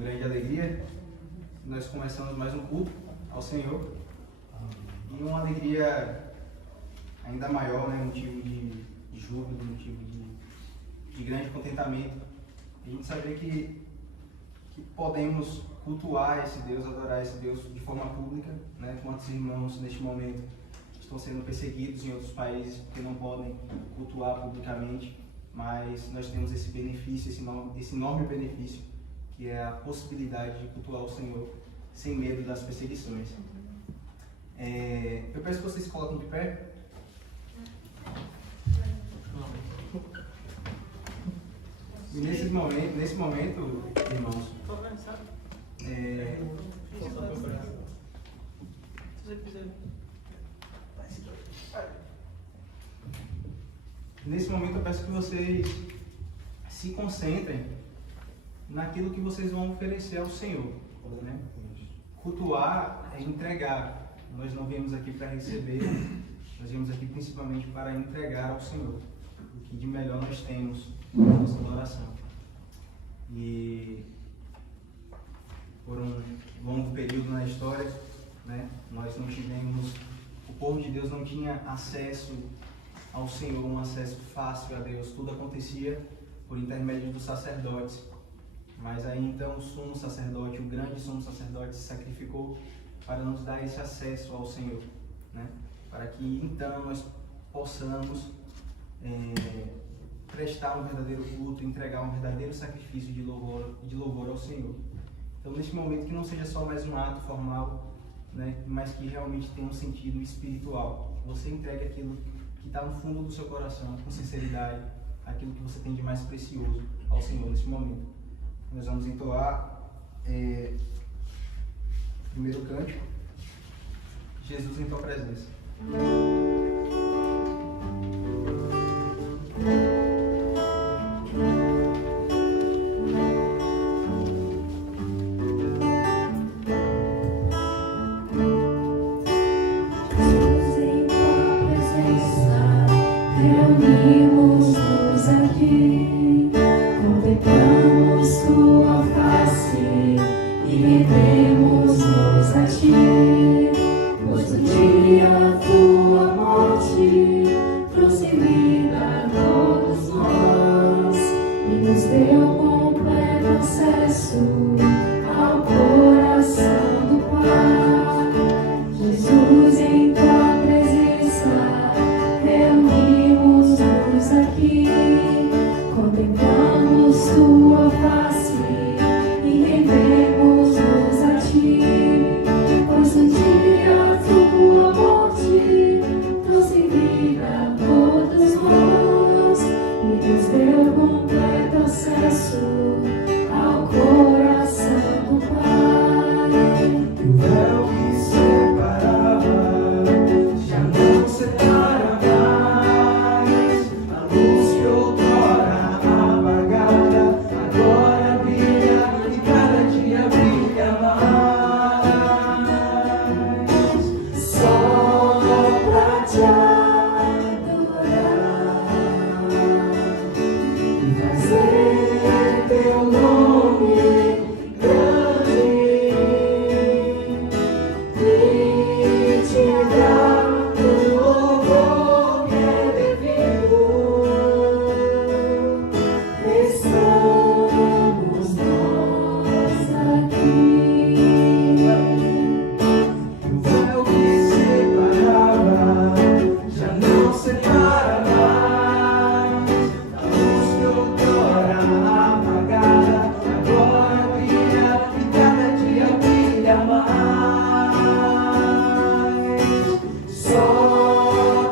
grande alegria, nós começamos mais um culto ao Senhor e uma alegria ainda maior, né? Motivo de júbilo, motivo de grande contentamento. A gente saber que podemos cultuar esse Deus, adorar esse Deus de forma pública, né? Quantos irmãos neste momento estão sendo perseguidos em outros países porque não podem cultuar publicamente, mas nós temos esse benefício, esse enorme benefício, que é a possibilidade de cultuar o Senhor sem medo das perseguições. Eu peço que vocês se coloquem de pé. E nesse momento, irmãos, nesse momento eu peço que vocês se concentrem naquilo que vocês vão oferecer ao Senhor, né? Cultuar é entregar. Nós não viemos aqui para receber, nós viemos aqui principalmente para entregar ao Senhor o que de melhor nós temos na nossa adoração. E por um longo período na história, né, nós não tivemos, o povo de Deus não tinha acesso ao Senhor, um acesso fácil a Deus. Tudo acontecia por intermédio dos sacerdotes. Mas aí então o sumo sacerdote, o grande sumo sacerdote, se sacrificou para nos dar esse acesso ao Senhor, né? Para que então nós possamos prestar um verdadeiro culto, entregar um verdadeiro sacrifício de louvor ao Senhor. Então, neste momento, que não seja só mais um ato formal, né, mas que realmente tenha um sentido espiritual. Você entregue aquilo que está no fundo do seu coração, com sinceridade, aquilo que você tem de mais precioso ao Senhor neste momento. Nós vamos entoar o primeiro cântico, Jesus em Tua Presença. Reunimos-nos aqui, contemplamos Tua face e rendemos-nos a Ti, pois um dia Tua morte prosseguida a todos nós e nos deu completo acesso ao coração do Pai. Jesus, em Tua presença reunimos-nos aqui, contemplamos Tua face e rendemos-nos a Ti, pois um dia Tua morte prosseguida a todos nós e nos deu completo acesso ao coração do Pai. O véu que separava já não separa mais, a luz que outrora apagada agora brilha e cada dia brilha mais. Só pra Te adorar e fazer Teu nome grande e Te dar o louvor que é devido. Estamos nós aqui. O véu que separava já não separa mais, a luz que outrora apagada agora brilha e cada dia brilha mais. Só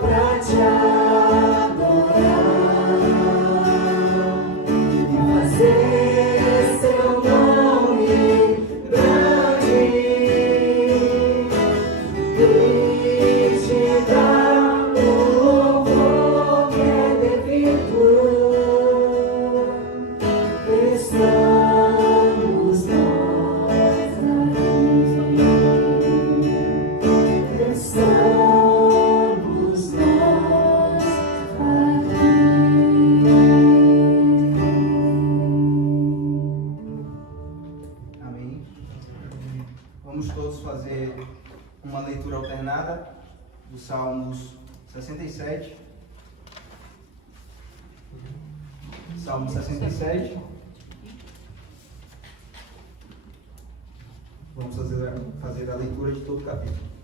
pra Te adorar e fazer Seu nome grande e Te dar o louvor que é devido. Estamos nós aqui. Estamos nós aqui. fazer uma leitura alternada dos Salmos 67. Salmo 67. Vamos fazer a leitura de todo o capítulo.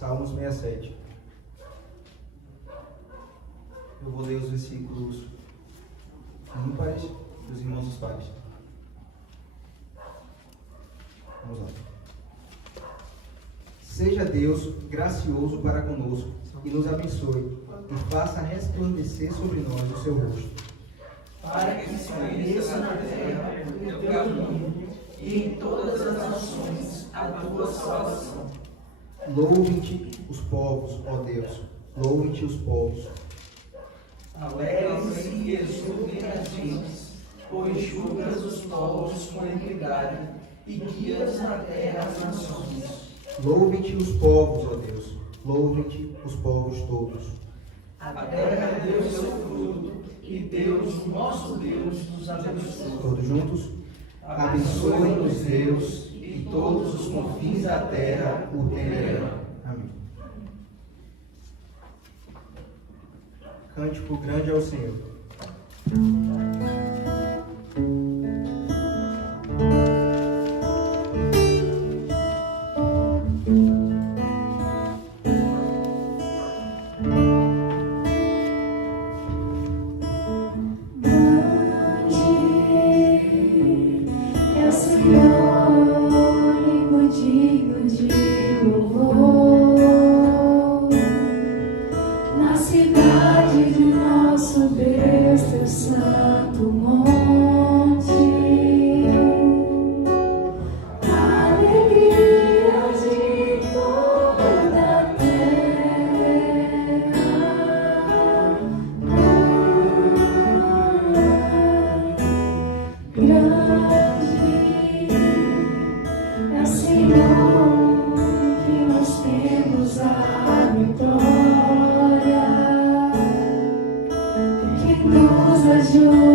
Salmos 67. Eu vou ler os versículos ímpares dos irmãos dos pares. Vamos lá. Seja Deus gracioso para conosco e nos abençoe e faça resplandecer sobre nós o seu rosto. Para que se conheça na terra o teu caminho e em todas as nações a tua salvação. Louvem-te os povos, ó Deus, louvem-te os povos. Alegrem-se e exultem as gentes, pois julgas os povos com equidade e guias na terra as nações. Louvem-te os povos, ó Deus, louvem-te os povos todos. A terra deu seu fruto e Deus, nosso Deus, nos abençoe. Todos juntos? Abençoe-nos, Deus, e todos os confins da terra o temerão. Amém. Cântico grande ao Senhor. Senhor.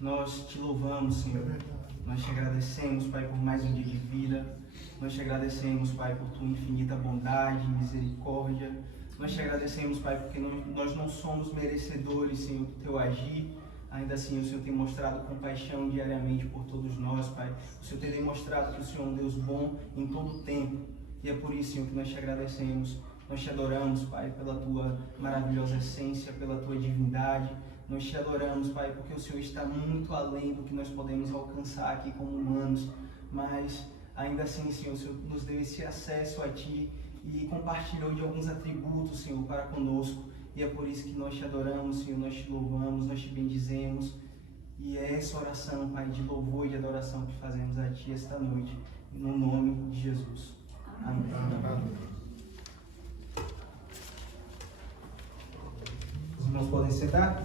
Nós te louvamos, Senhor. Nós te agradecemos, Pai, por mais um dia de vida. Nós te agradecemos, Pai, por tua infinita bondade e misericórdia. Nós te agradecemos, Pai, porque nós não somos merecedores, Senhor, do teu agir. Ainda assim, o Senhor tem mostrado compaixão diariamente por todos nós, Pai. O Senhor tem demonstrado que o Senhor é um Deus bom em todo o tempo. E é por isso, Senhor, que nós te agradecemos. Nós te adoramos, Pai, pela tua maravilhosa essência, pela tua divindade. Nós te adoramos, Pai, porque o Senhor está muito além do que nós podemos alcançar aqui como humanos. Mas, ainda assim, Senhor, o Senhor nos deu esse acesso a Ti e compartilhou de alguns atributos, Senhor, para conosco. E é por isso que nós te adoramos, Senhor, nós te louvamos, nós te bendizemos. E é essa oração, Pai, de louvor e de adoração que fazemos a Ti esta noite, no nome de Jesus. Amém. Os irmãos podem sentar?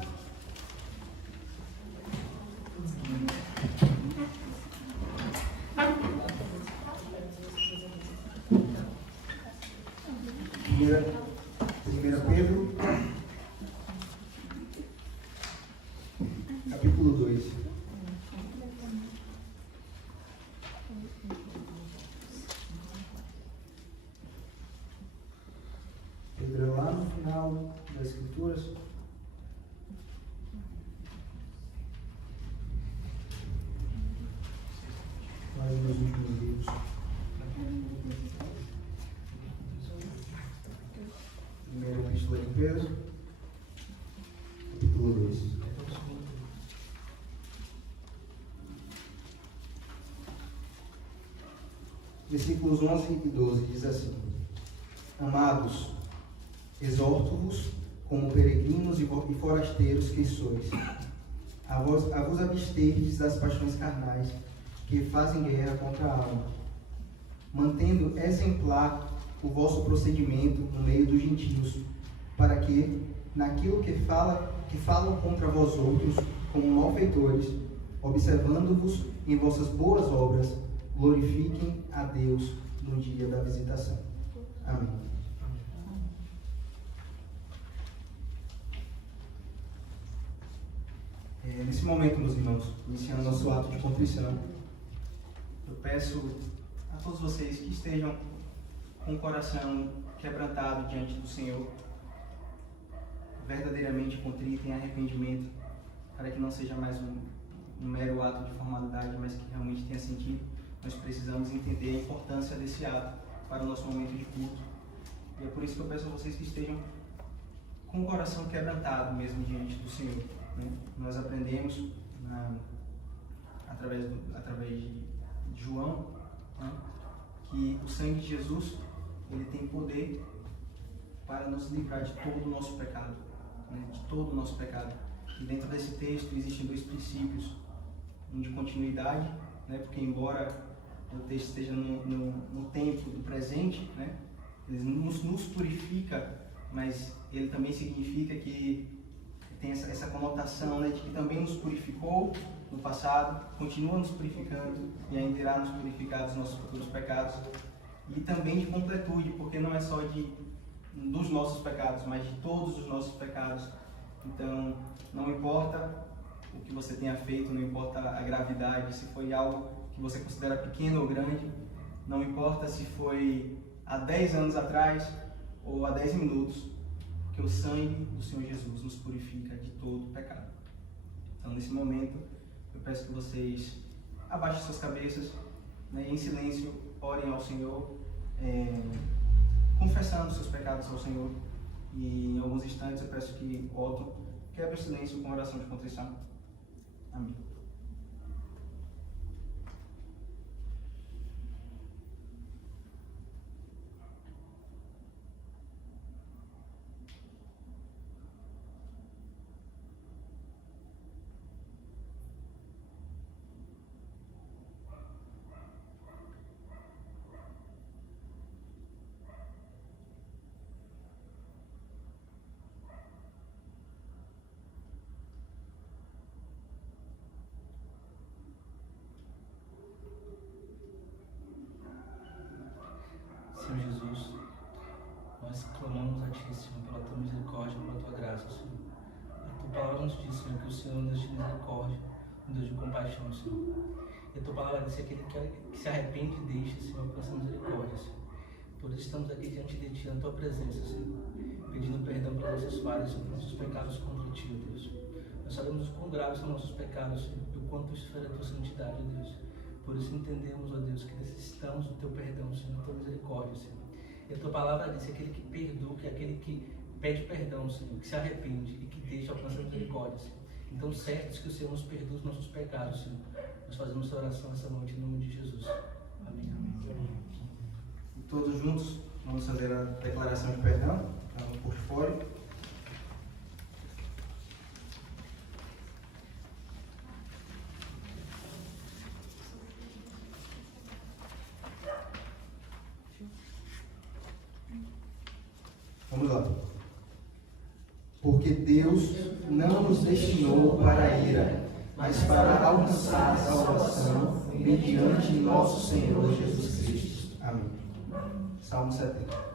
Primeira Pedro, capítulo 2. Pedro é lá no final das Escrituras. Quase nos últimos livros. Primeira Epístola de Pedro, capítulo 2. Versículos 11 e 12 diz assim: Amados, exorto-vos como peregrinos e forasteiros que sois, a vos absterdes das paixões carnais que fazem guerra contra a alma, mantendo exemplar o vosso procedimento no meio dos gentios, para que, naquilo que falam contra vós outros, como malfeitores, observando-vos em vossas boas obras, glorifiquem a Deus no dia da visitação. Amém. Nesse momento, meus irmãos, iniciando nosso ato de contrição, eu peço a todos vocês que estejam com o coração quebrantado diante do Senhor, verdadeiramente contrito em arrependimento, para que não seja mais um mero ato de formalidade, mas que realmente tenha sentido. Nós precisamos entender a importância desse ato para o nosso momento de culto. E é por isso que eu peço a vocês que estejam com o coração quebrantado mesmo diante do Senhor. Né? Nós aprendemos através de João, né, que o sangue de Jesus ele tem poder para nos livrar de todo o nosso pecado, né, de todo o nosso pecado. E dentro desse texto existem dois princípios, um de continuidade, né, porque embora o texto esteja no tempo do presente, né, ele nos purifica, mas ele também significa que tem essa conotação, né, de que também nos purificou no passado, continua nos purificando e ainda irá nos purificar dos nossos futuros pecados. E também de completude, porque não é só dos nossos pecados, mas de todos os nossos pecados. Então, não importa o que você tenha feito, não importa a gravidade, se foi algo que você considera pequeno ou grande, não importa se foi há 10 anos atrás ou há 10 minutos, porque o sangue do Senhor Jesus nos purifica de todo o pecado. Então, nesse momento, eu peço que vocês abaixem suas cabeças, né, e em silêncio orem ao Senhor, confessando seus pecados ao Senhor. E em alguns instantes eu peço que Otto quebre o silêncio com oração de contrição. Amém. Senhor Jesus, nós clamamos a Ti, Senhor, pela Tua misericórdia, pela Tua graça, Senhor. A Tua palavra nos diz, Senhor, que o Senhor nos de misericórdia, um Deus de compaixão, Senhor. E a tua palavra diz que aquele que se arrepende e deixa, Senhor, alcança misericórdia, Senhor. Por isso estamos aqui diante de Ti, na Tua presença, Senhor, pedindo perdão pelas nossas falhas, pelos nossos pecados contra Ti, ó Deus. Nós sabemos o quão graves são nossos pecados, Senhor, do quanto isso fere a Tua santidade, ó Deus. Por isso entendemos, ó Deus, que necessitamos do Teu perdão, Senhor, da Tua misericórdia, Senhor. E a Tua palavra diz que aquele que perdoa, que é aquele que pede perdão, Senhor, que se arrepende e que deixa alcançar misericórdia, Senhor. Então, certos que o Senhor nos perdoa os nossos pecados, Senhor. Nós fazemos essa oração essa noite em nome de Jesus. Amém. E todos juntos vamos fazer a declaração de perdão, no portfólio. Vamos lá. Porque Deus não nos destinou para a ira, mas para alcançar a salvação mediante nosso Senhor Jesus Cristo. Amém. Salmo 70.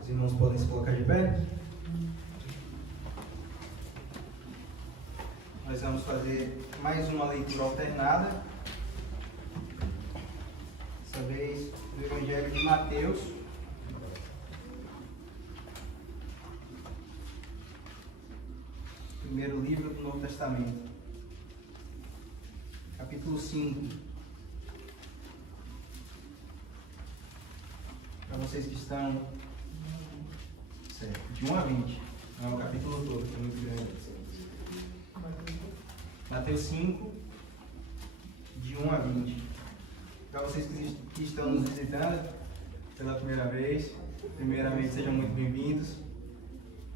Os irmãos podem se colocar de pé. Nós vamos fazer mais uma leitura alternada. Dessa vez do Evangelho de Mateus. Primeiro livro do Novo Testamento. Capítulo 5. Para vocês que estão de 1 a 20. Não é o capítulo todo, que é muito grande. Mateus 5, de 1 a 20. Para vocês que estão nos visitando pela primeira vez, primeiramente sejam muito bem-vindos.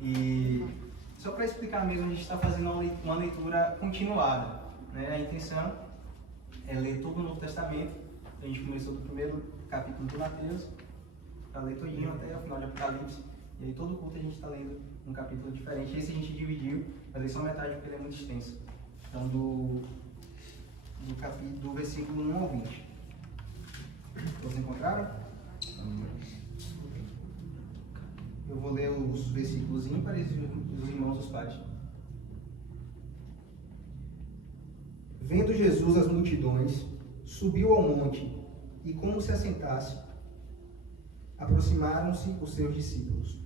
E só para explicar mesmo, a gente está fazendo uma leitura continuada, né? A intenção é ler todo o Novo Testamento. A gente começou do primeiro capítulo de Mateus, para ler todinho até o final de Apocalipse. E aí todo culto a gente está lendo um capítulo diferente. Esse a gente dividiu, mas aí só metade porque ele é muito extenso. Então do versículo 1 ao 20. Todos encontraram? Eu vou ler os versículos ímpares e os irmãos os pares. Vendo Jesus as multidões, subiu ao monte e, como se assentasse, aproximaram-se os seus discípulos.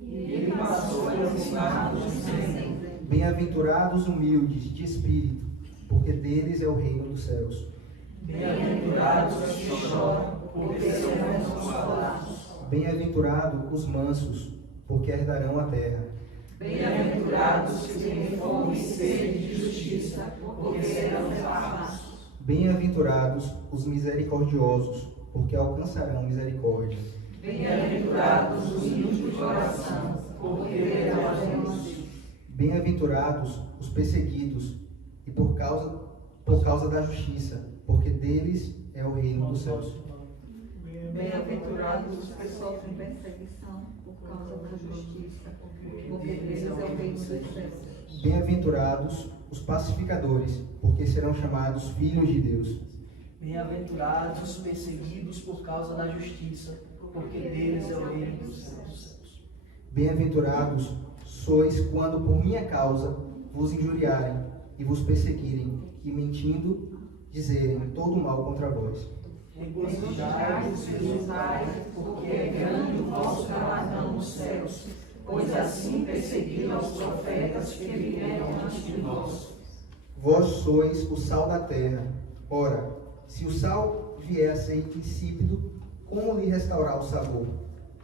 E ele passou a ensinar-nos dizendo: Bem-aventurados humildes de espírito, porque deles é o reino dos céus. Bem-aventurados os que choram, porque serão consolados. Bem-aventurados os mansos, porque herdarão a terra. Bem-aventurados os que têm fome e sede de justiça, porque serão fartos. Bem-aventurados os misericordiosos, porque alcançarão misericórdia. Bem-aventurados os limpos de coração, porque verão a Deus. Bem-aventurados os perseguidos, e por causa da justiça, porque deles é o reino dos céus. Bem-aventurados os que sofrem perseguição por causa da justiça, porque deles é o reino dos céus. Bem-aventurados os pacificadores, porque serão chamados filhos de Deus. Bem-aventurados os perseguidos por causa da justiça, porque deles é o reino dos céus. Bem-aventurados sois quando por minha causa vos injuriarem e vos perseguirem, e mentindo dizerem todo mal contra vós. Regozijai-vos e exultai, porque é grande o vosso galardão nos céus, pois assim perseguiram os profetas que vieram antes de nós. Vós sois o sal da terra. Ora, se o sal vier a ser insípido, como lhe restaurar o sabor?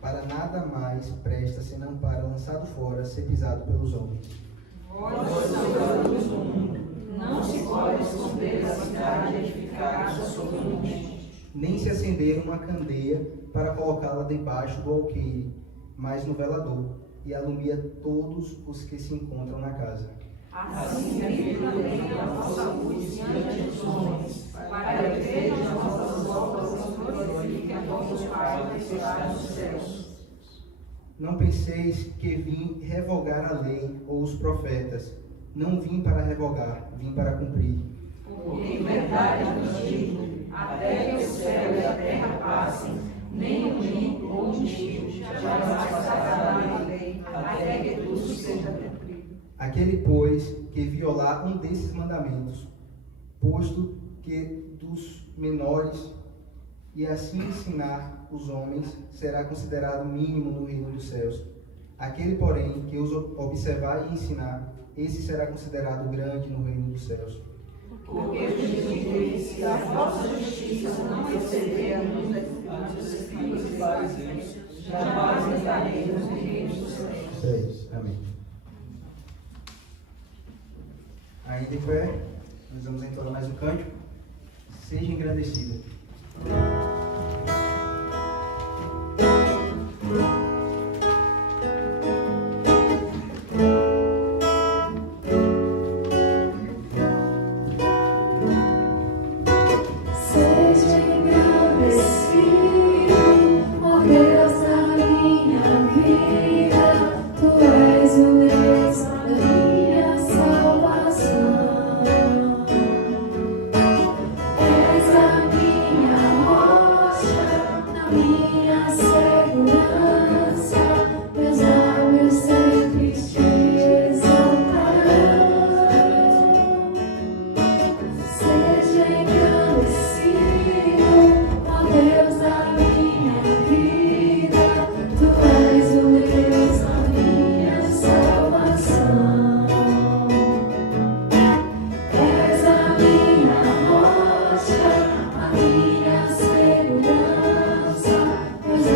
Para nada mais presta senão para, lançado fora, ser pisado pelos homens. Vós sois a luz do mundo. Não se pode esconder a cidade edificada sobre o monte. Nem se acender uma candeia para colocá-la debaixo do alqueire, mas no velador, e alumia todos os que se encontram na casa. Assim vive também a vossa luz diante dos homens, para que vejam as vossas obras e glorifiquem a vosso Pai que está nos céus. Não penseis que vim revogar a lei ou os profetas. Não vim para revogar, vim para cumprir. Porque em verdade vos digo, até que o céu e a terra passem, nem um rico ou um tio jamais passará na lei, até que tudo seja cumprido. Aquele, pois, que violar um desses mandamentos, posto que dos menores, e assim ensinar os homens, será considerado mínimo no reino dos céus. Aquele, porém, que os observar e ensinar, esse será considerado grande no reino dos céus. Porque Jesus disse: se a vossa justiça não exceder a dos escribas e fariseus, jamais entraremos no reino dos céus. Amém. Ainda em pé, nós vamos entonar mais um cântico. Seja engrandecida. Seja engrandecido, ó Deus da minha vida, Tu és o Deus da minha salvação. És a minha rocha, a minha segurança, meus lábios sempre te exaltarão. Seja engrandecido, ó Deus da minha vida, Tu és o Deus da minha salvação. És a minha rocha, a minha segurança, meus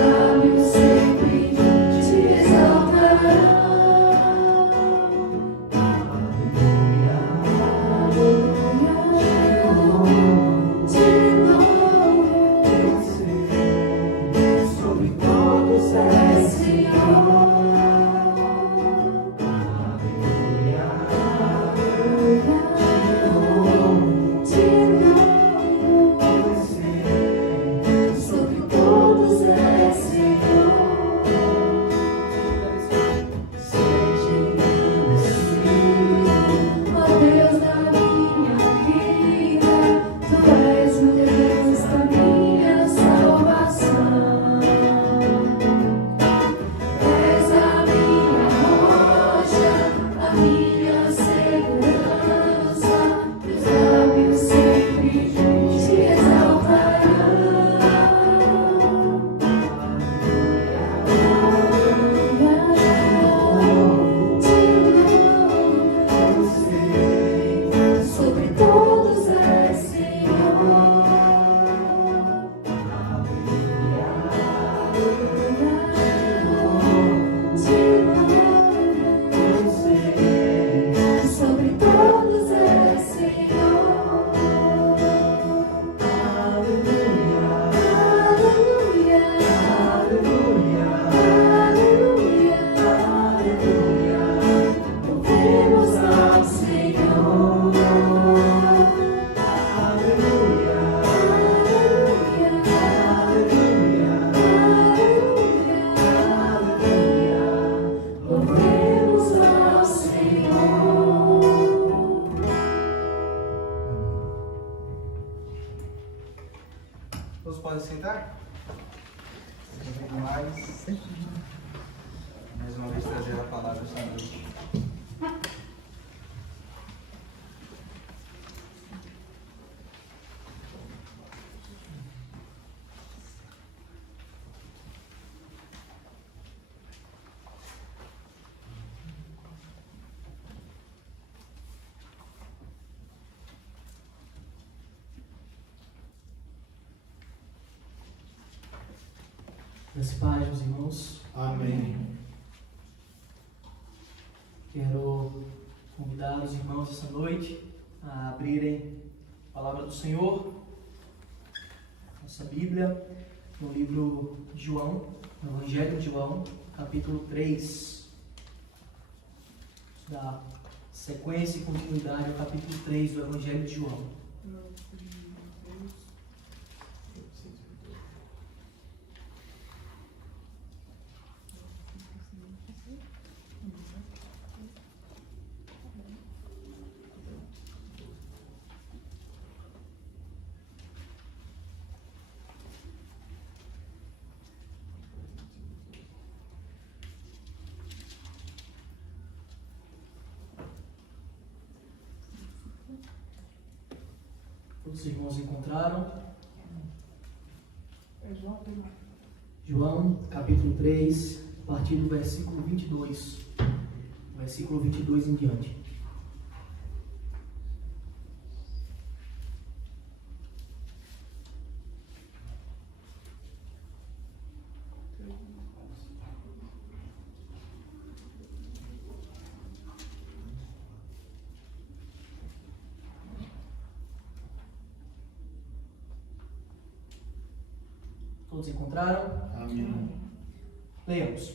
paz. Mais uma vez trazer a palavra esta noite. Meus pais, meus irmãos, Amém. quero convidar os irmãos essa noite a abrirem a palavra do Senhor, nossa Bíblia, no livro de João, no Evangelho de João, capítulo 3. Da sequência e continuidade ao capítulo 3 do Evangelho de João. Todos os irmãos encontraram? João, capítulo 3, a partir do versículo 22. Versículo 22 em diante. Todos encontraram? Amém. Leamos.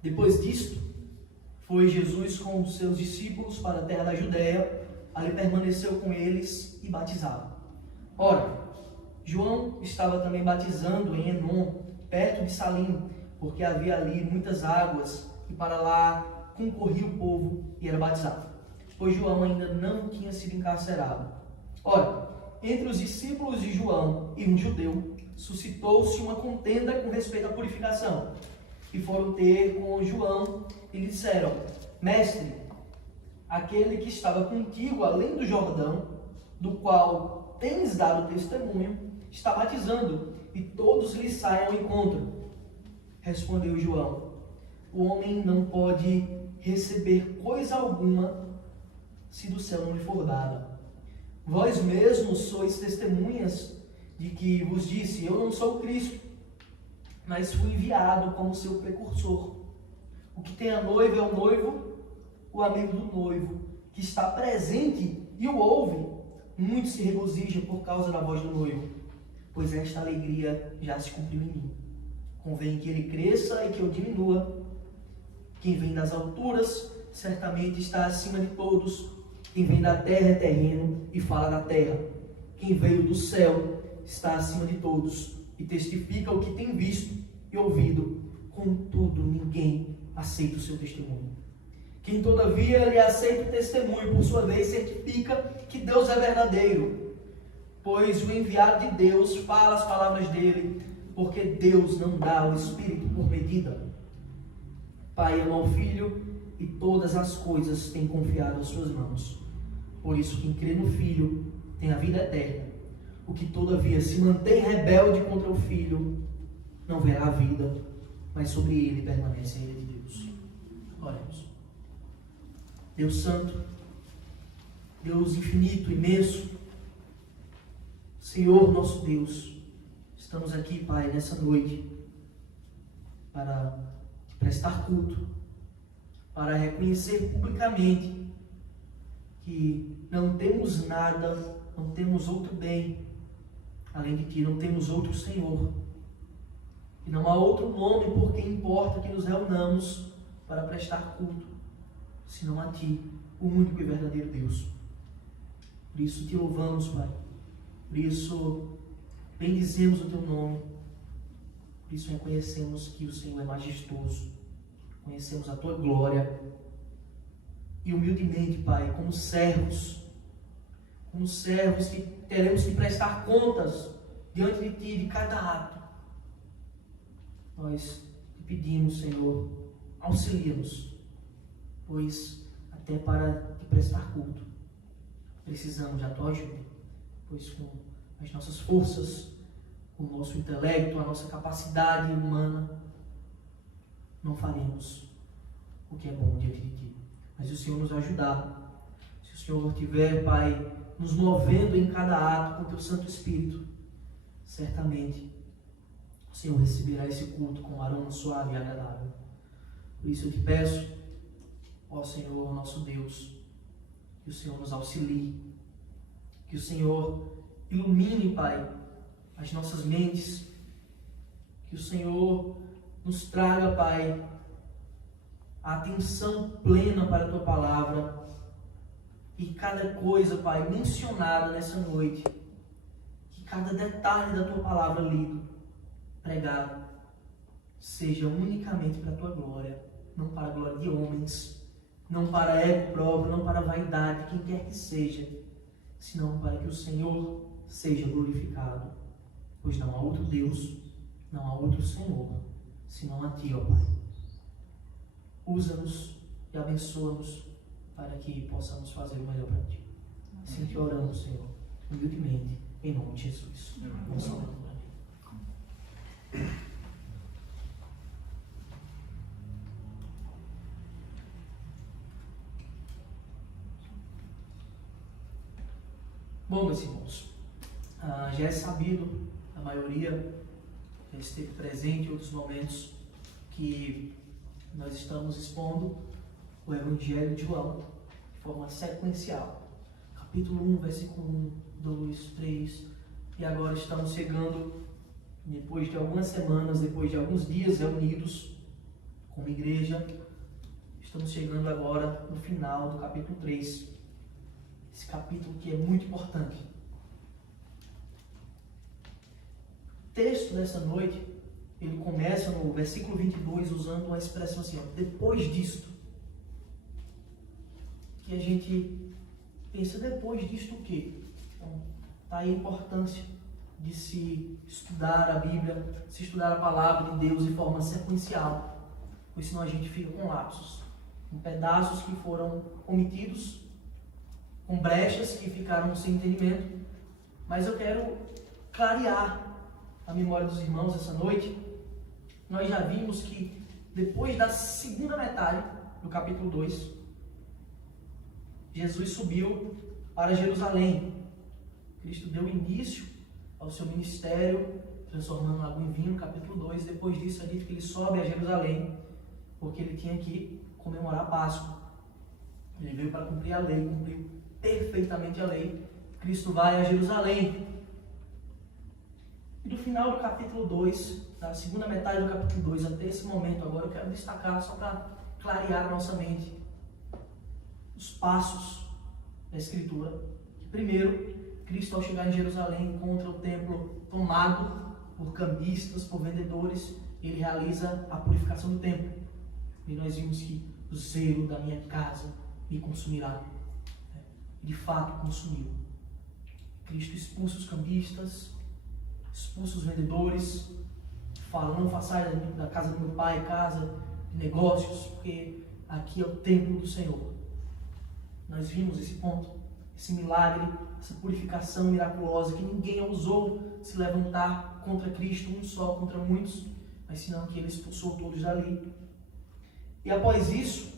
Depois disto, foi Jesus com os seus discípulos para a terra da Judéia, ali permaneceu com eles e batizava. Ora, João estava também batizando em Enom, perto de Salim, porque havia ali muitas águas, e para lá concorria o povo e era batizado, pois João ainda não tinha sido encarcerado. Ora, entre os discípulos de João e um judeu, suscitou-se uma contenda com respeito à purificação. E foram ter com João e lhe disseram: Mestre, aquele que estava contigo além do Jordão, do qual tens dado testemunho, está batizando, e todos lhe saem ao encontro. Respondeu João: O homem não pode receber coisa alguma se do céu não lhe for dada. Vós mesmos sois testemunhas de que vos disse: eu não sou o Cristo, mas fui enviado como seu precursor. O que tem a noiva é o noivo, o amigo do noivo, que está presente e o ouve. Muitos se regozijam por causa da voz do noivo, pois esta alegria já se cumpriu em mim. Convém que ele cresça e que eu diminua. Quem vem das alturas certamente está acima de todos. Quem vem da terra é terreno e fala da terra. Quem veio do céu está acima de todos e testifica o que tem visto e ouvido. Contudo, ninguém aceita o seu testemunho. Quem todavia lhe aceita o testemunho, por sua vez, certifica que Deus é verdadeiro, pois o enviado de Deus fala as palavras dele, porque Deus não dá o Espírito por medida. Pai ama o Filho e todas as coisas tem confiado às suas mãos. Por isso, quem crê no Filho tem a vida eterna. O que todavia se mantém rebelde contra o Filho não verá a vida, mas sobre ele permanece a ira de Deus. Oremos. Deus Santo, Deus infinito, imenso, Senhor nosso Deus, estamos aqui, Pai, nessa noite para te prestar culto, para reconhecer publicamente que não temos nada, não temos outro bem além de Ti, não temos outro Senhor, e não há outro nome por quem importa que nos reunamos para prestar culto, senão a Ti, o único e verdadeiro Deus. Por isso Te louvamos, Pai, por isso bendizemos o Teu nome, por isso reconhecemos que o Senhor é majestoso, conhecemos a Tua glória, e humildemente, Pai, como servos que teremos que prestar contas diante de Ti, de cada ato. nós te pedimos, Senhor, auxilia-nos, pois até para te prestar culto precisamos da tua ajuda, pois com as nossas forças, com o nosso intelecto, a nossa capacidade humana, não faremos o que é bom diante de ti. Mas se o Senhor nos ajudar, se o Senhor estiver, Pai, nos movendo em cada ato com o teu Santo Espírito, certamente o Senhor receberá esse culto com um aroma suave e agradável. Por isso eu te peço, ó Senhor, nosso Deus, que o Senhor nos auxilie, que o Senhor ilumine, Pai, as nossas mentes, que o Senhor nos traga, Pai, a atenção plena para a Tua Palavra e cada coisa, Pai, mencionada nessa noite, que cada detalhe da Tua Palavra lido, pregado, seja unicamente para a Tua glória, não para a glória de homens, não para ego próprio, não para a vaidade de quem quer que seja, senão para que o Senhor seja glorificado, pois não há outro Deus, não há outro Senhor, senão a Ti, ó Pai. Usa-nos e abençoa-nos para que possamos fazer o melhor para Ti. Assim te oramos, Senhor, humildemente, em nome de Jesus. Vamos orar. Bom, meus irmãos, já é sabido, a maioria já esteve presente em outros momentos, que nós estamos expondo o Evangelho de João de forma sequencial. Capítulo 1, versículo 1, 2, 3, e agora estamos chegando, depois de algumas semanas, depois de alguns dias reunidos como igreja, estamos chegando agora no final do capítulo 3. Esse capítulo que é muito importante. O texto dessa noite, ele começa no versículo 22 usando uma expressão assim, ó, depois disto. Que a gente pensa, depois disto o quê? Então, está aí a importância de se estudar a Bíblia, se estudar a palavra de Deus de forma sequencial, pois senão a gente fica com lapsos, com pedaços que foram omitidos, com brechas que ficaram sem entendimento. Mas eu quero clarear a memória dos irmãos essa noite. Nós já vimos que depois da segunda metade do capítulo 2, Jesus subiu para Jerusalém. Cristo deu início ao seu ministério, transformando água em vinho, no capítulo 2. Depois disso é dito que ele sobe a Jerusalém, porque ele tinha que comemorar a Páscoa. Ele veio para cumprir a lei, cumpriu perfeitamente a lei. Cristo vai a Jerusalém. E do final do capítulo 2, da segunda metade do capítulo 2 até esse momento agora, eu quero destacar, só para clarear a nossa mente, os passos da Escritura. Primeiro, Cristo, ao chegar em Jerusalém, encontra o templo tomado por cambistas, por vendedores. Ele realiza a purificação do templo. E nós vimos que o zelo da minha casa me consumirá. De fato, consumiu. Cristo expulsa os cambistas, expulsa os vendedores, fala, não façais da casa do meu pai casa de negócios, porque aqui é o templo do Senhor. Nós vimos esse ponto, esse milagre, essa purificação miraculosa, que ninguém ousou se levantar contra Cristo, um só contra muitos, mas senão que ele expulsou todos dali. E após isso,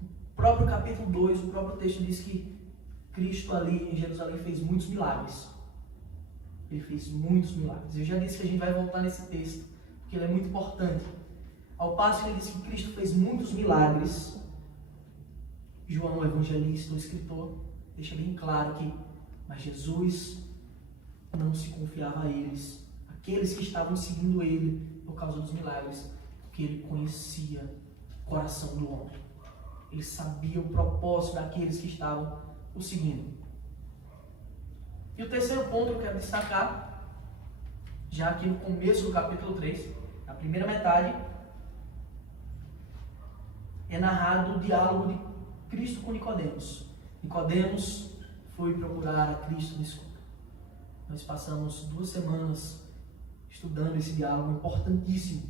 o próprio capítulo 2, o próprio texto diz que Cristo ali em Jerusalém fez muitos milagres. Ele fez muitos milagres. Eu já disse que a gente vai voltar nesse texto, porque ele é muito importante. Ao passo que ele diz que Cristo fez muitos milagres, João, o evangelista, o escritor, deixa bem claro que, mas Jesus não se confiava a eles, aqueles que estavam seguindo ele por causa dos milagres, porque ele conhecia o coração do homem. Ele sabia o propósito daqueles que estavam o seguindo. E o terceiro ponto que eu quero destacar, já aqui no começo do capítulo 3, na primeira metade, é narrado o diálogo de Cristo com Nicodemos. Nicodemos foi procurar a Cristo no escuro. Nós passamos 2 semanas estudando esse diálogo importantíssimo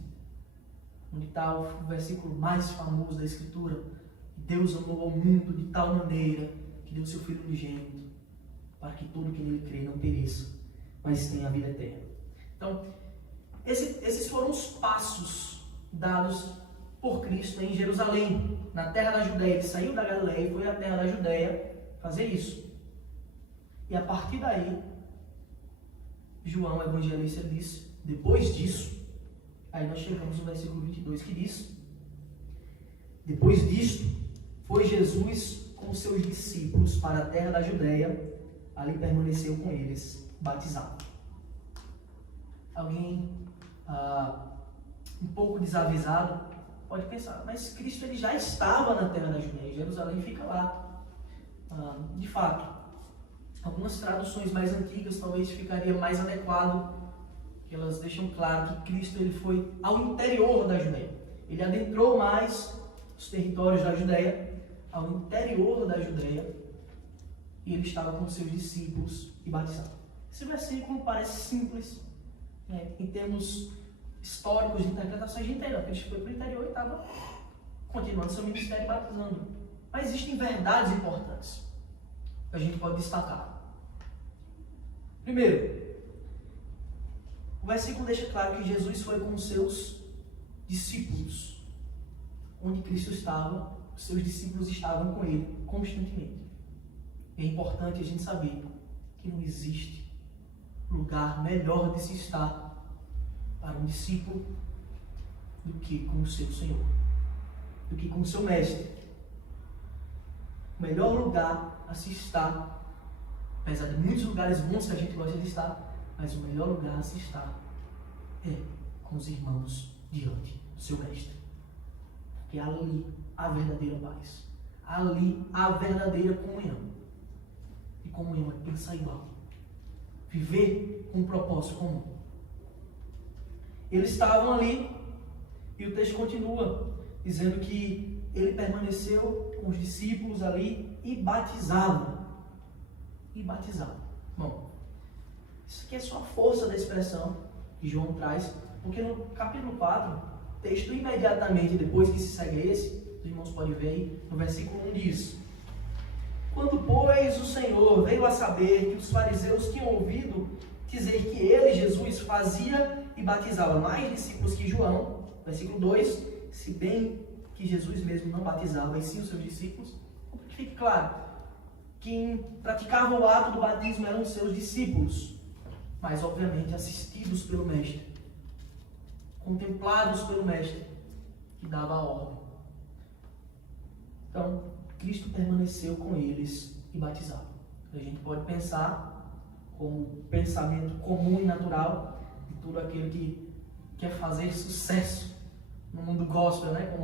onde está o versículo mais famoso da Escritura: Deus amou ao mundo de tal maneira que deu seu Filho unigênito, para que todo que nele crê não pereça, mas tenha a vida eterna. Então, esses foram os passos dados por Cristo em Jerusalém, na terra da Judéia. Ele saiu da Galileia e foi à terra da Judéia fazer isso. E a partir daí, João, o evangelista, disse, depois disso, aí nós chegamos no versículo 22, que diz: depois disto, foi Jesus com seus discípulos para a terra da Judéia, ali permaneceu com eles, batizado. Alguém um pouco desavisado pode pensar, mas Cristo ele já estava na terra da Judéia, Jerusalém fica lá. De fato, algumas traduções mais antigas talvez ficaria mais adequado, que elas deixam claro que Cristo ele foi ao interior da Judéia. Ele adentrou mais os territórios da Judéia, ao interior da Judéia, e ele estava com seus discípulos e batizado. Esse versículo parece simples, né, em termos históricos de interpretação. A gente entende, Cristo foi para o interior e estava continuando seu ministério batizando. Mas existem verdades importantes que a gente pode destacar. Primeiro, o versículo deixa claro que Jesus foi com os seus discípulos. Onde Cristo estava, os seus discípulos estavam com ele constantemente. É importante a gente saber que não existe lugar melhor de se estar para um discípulo do que com o seu Senhor, do que com o seu Mestre. O melhor lugar a se estar, apesar de muitos lugares bons que a gente gosta de estar, mas o melhor lugar a se estar é com os irmãos diante do seu Mestre. Porque ali há a verdadeira paz, ali há a verdadeira comunhão. E comunhão é pensar igual, viver com um propósito comum. Eles estavam ali, e o texto continua dizendo que ele permaneceu com os discípulos ali e batizava. E batizava. Bom, isso aqui é só a força da expressão que João traz, porque no capítulo 4, texto imediatamente depois que se segue esse, os irmãos podem ver aí, no versículo 1 diz: quando, pois, o Senhor veio a saber que os fariseus tinham ouvido dizer que ele, Jesus, fazia e batizava mais discípulos que João, versículo 2, se bem que Jesus mesmo não batizava, e sim os seus discípulos, que fique claro, quem praticava o ato do batismo eram os seus discípulos, mas obviamente assistidos pelo Mestre, contemplados pelo Mestre, que dava a ordem. Então, Cristo permaneceu com eles e batizava. A gente pode pensar como pensamento comum e natural de todo aquele que quer fazer sucesso no mundo gospel, né?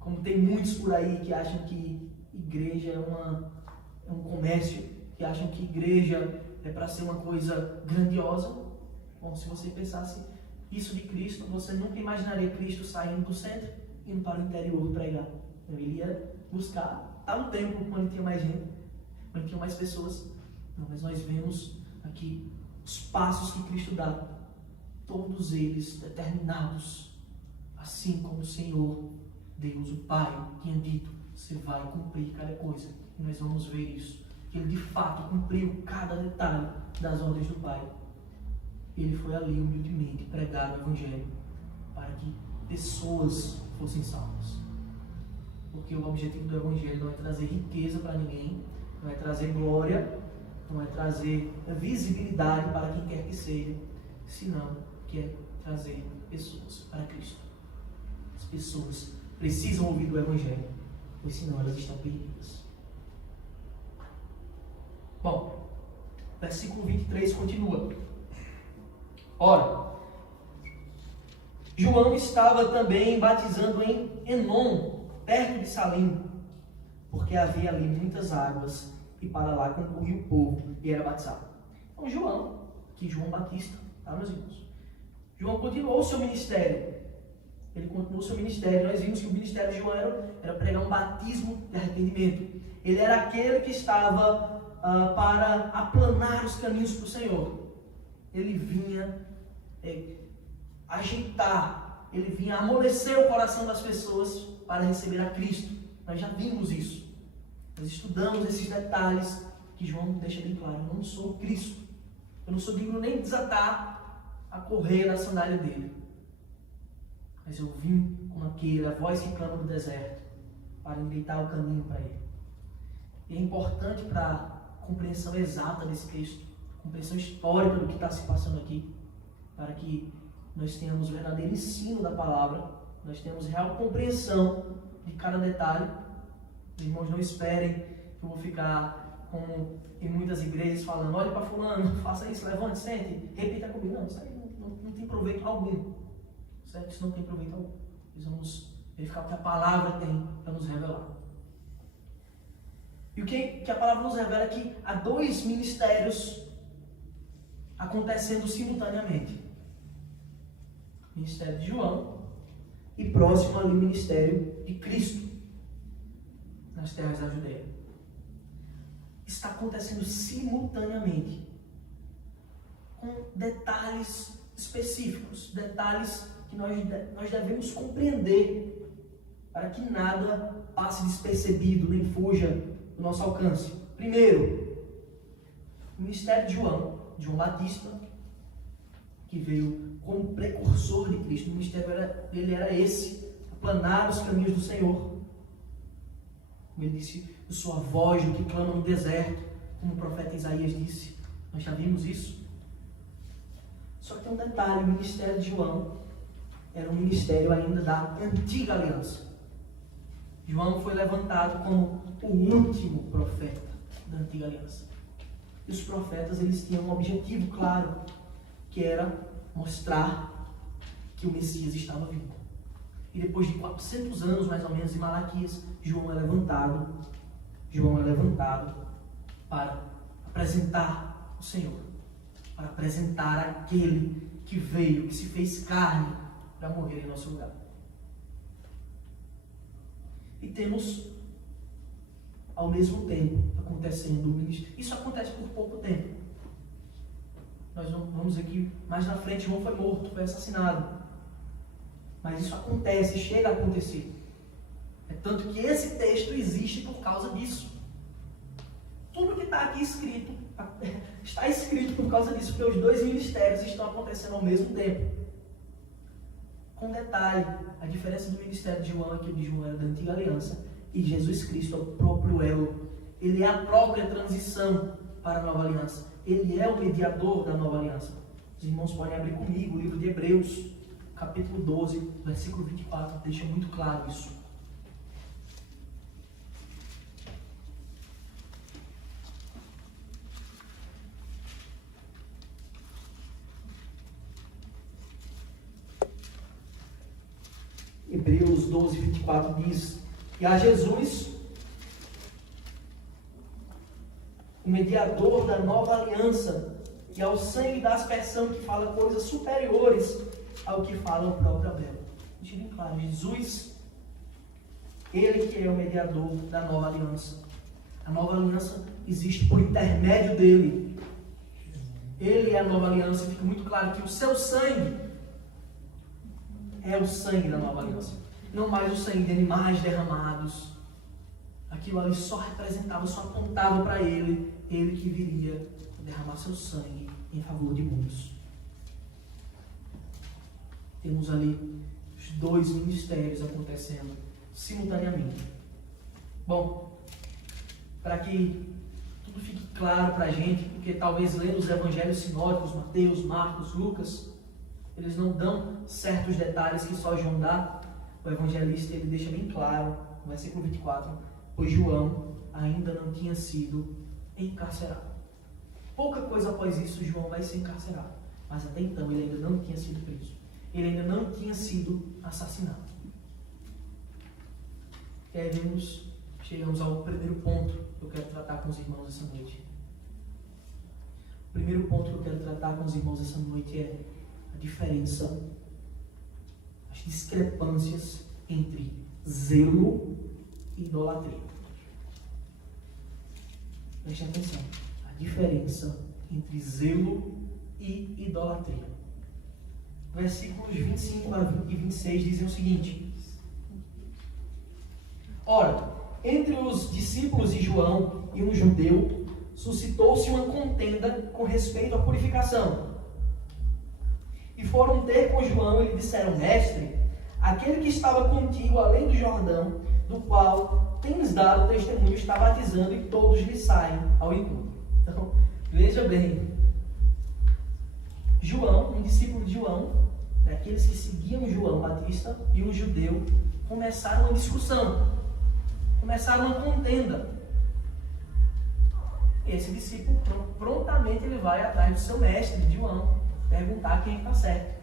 Como tem muitos por aí que acham que igreja é um comércio, que acham que igreja é para ser uma coisa grandiosa. Bom, se você pensasse isso de Cristo, você nunca imaginaria Cristo saindo do centro e indo para o interior pregar. Ele ia buscar, no templo quando tinha mais gente, quando tinha mais pessoas. Não, mas nós vemos aqui os passos que Cristo dá, todos eles determinados, assim como o Senhor, Deus, o Pai, tinha dito: você vai cumprir cada coisa. E nós vamos ver isso, que ele de fato cumpriu cada detalhe das ordens do Pai. Ele foi ali humildemente pregar o Evangelho para que pessoas fossem salvas. Porque o objetivo do Evangelho não é trazer riqueza para ninguém, não é trazer glória, não é trazer visibilidade para quem quer que seja, senão que é trazer pessoas para Cristo. As pessoas precisam ouvir do Evangelho, pois senão elas estão perdidas. Bom, versículo 23 continua. Ora, João estava também batizando em Enom, perto de Salim, porque havia ali muitas águas, e para lá concorria o povo e era batizado. Então João Batista, meus irmãos? João continuou o seu ministério. Ele continuou o seu ministério. Nós vimos que o ministério de João era pregar um batismo de arrependimento. Ele era aquele que estava para aplanar os caminhos para o Senhor. Ele vinha ajeitar, ele vinha amolecer o coração das pessoas para receber a Cristo. Nós já vimos isso. Nós estudamos esses detalhes que João deixa bem claro. Eu não sou o Cristo. Eu não sou digno nem de desatar a correia da sandália dele. Mas eu vim como aquele, a voz que clama no deserto, para endireitar o caminho para ele. E é importante para a compreensão exata desse texto, compreensão histórica do que está se passando aqui, para que nós tenhamos o verdadeiro ensino da palavra, nós tenhamos real compreensão de cada detalhe. Os irmãos não esperem que eu vou ficar como em muitas igrejas falando, olhe para fulano, faça isso, levante, sente, repita comigo. Não, isso aí não tem proveito algum. Certo? Isso não tem proveito algum. Nós vamos verificar o que a palavra tem para nos revelar. E o que a palavra nos revela é que há dois ministérios acontecendo simultaneamente. O ministério de João e próximo ali o ministério de Cristo nas terras da Judeia. Está acontecendo simultaneamente, com detalhes específicos, detalhes que nós devemos compreender para que nada passe despercebido nem fuja do nosso alcance. Primeiro, o ministério de João Batista, que veio como precursor de Cristo. O ministério dele era esse, aplanar os caminhos do Senhor. Como ele disse, eu sou a voz do que clama no deserto, como o profeta Isaías disse. Nós já vimos isso. Só que tem um detalhe, o ministério de João era um ministério ainda da antiga aliança. João foi levantado como o último profeta da antiga aliança. E os profetas, eles tinham um objetivo claro, que era mostrar que o Messias estava vindo. E depois de 400 anos, mais ou menos, de Malaquias, João é levantado para apresentar o Senhor, para apresentar aquele que veio, que se fez carne para morrer em nosso lugar. E temos, ao mesmo tempo, acontecendo o ministério. Isso acontece por pouco tempo. Nós vamos aqui, mais na frente, João foi morto, foi assassinado. Mas isso acontece, chega a acontecer. É tanto que esse texto existe por causa disso. Tudo que está aqui escrito, está escrito por causa disso, porque os dois ministérios estão acontecendo ao mesmo tempo. Com detalhe, a diferença do ministério de João é que o de João era da antiga aliança e Jesus Cristo é o próprio elo. Ele é a própria transição para a nova aliança. Ele é o mediador da nova aliança. Os irmãos podem abrir comigo o livro de Hebreus, capítulo 12, versículo 24, deixa muito claro isso. Hebreus 12, 24 diz que a Jesus, o mediador da nova aliança, e ao sangue da aspersão que fala coisas superiores ao que fala o próprio Abel. Deixa bem claro, Jesus, ele que é o mediador da nova aliança. A nova aliança existe por intermédio dele. Ele é a nova aliança, fica muito claro que o seu sangue é o sangue da nova aliança. Não mais o sangue de animais derramados. Aquilo ali só representava, só apontava para ele que viria derramar seu sangue em favor de muitos. Temos ali os dois ministérios acontecendo simultaneamente. Bom, para que tudo fique claro para a gente, porque talvez lendo os evangelhos sinóticos, Mateus, Marcos, Lucas, eles não dão certos detalhes que só João dá. O evangelista ele deixa bem claro, no versículo 24, pois João ainda não tinha sido encarcerado. Pouca coisa após isso, João vai ser encarcerado. Mas até então ele ainda não tinha sido preso. Ele ainda não tinha sido assassinado. E aí chegamos ao primeiro ponto que eu quero tratar com os irmãos essa noite. O primeiro ponto que eu quero tratar com os irmãos essa noite é a diferença, as discrepâncias entre zelo e idolatria. Preste atenção. A diferença entre zelo e idolatria. versículos 25 e 26 dizem o seguinte: Ora, entre os discípulos de João e um judeu, suscitou-se uma contenda com respeito à purificação. E foram ter com João e lhe disseram: Mestre, aquele que estava contigo além do Jordão, do qual tens dado testemunho, está batizando e todos lhe saem ao encontro. Então, veja bem, João, um discípulo de João, aqueles que seguiam João Batista, e um judeu, começaram uma discussão, começaram uma contenda. Esse discípulo, prontamente, ele vai atrás do seu mestre, de João, perguntar quem está certo.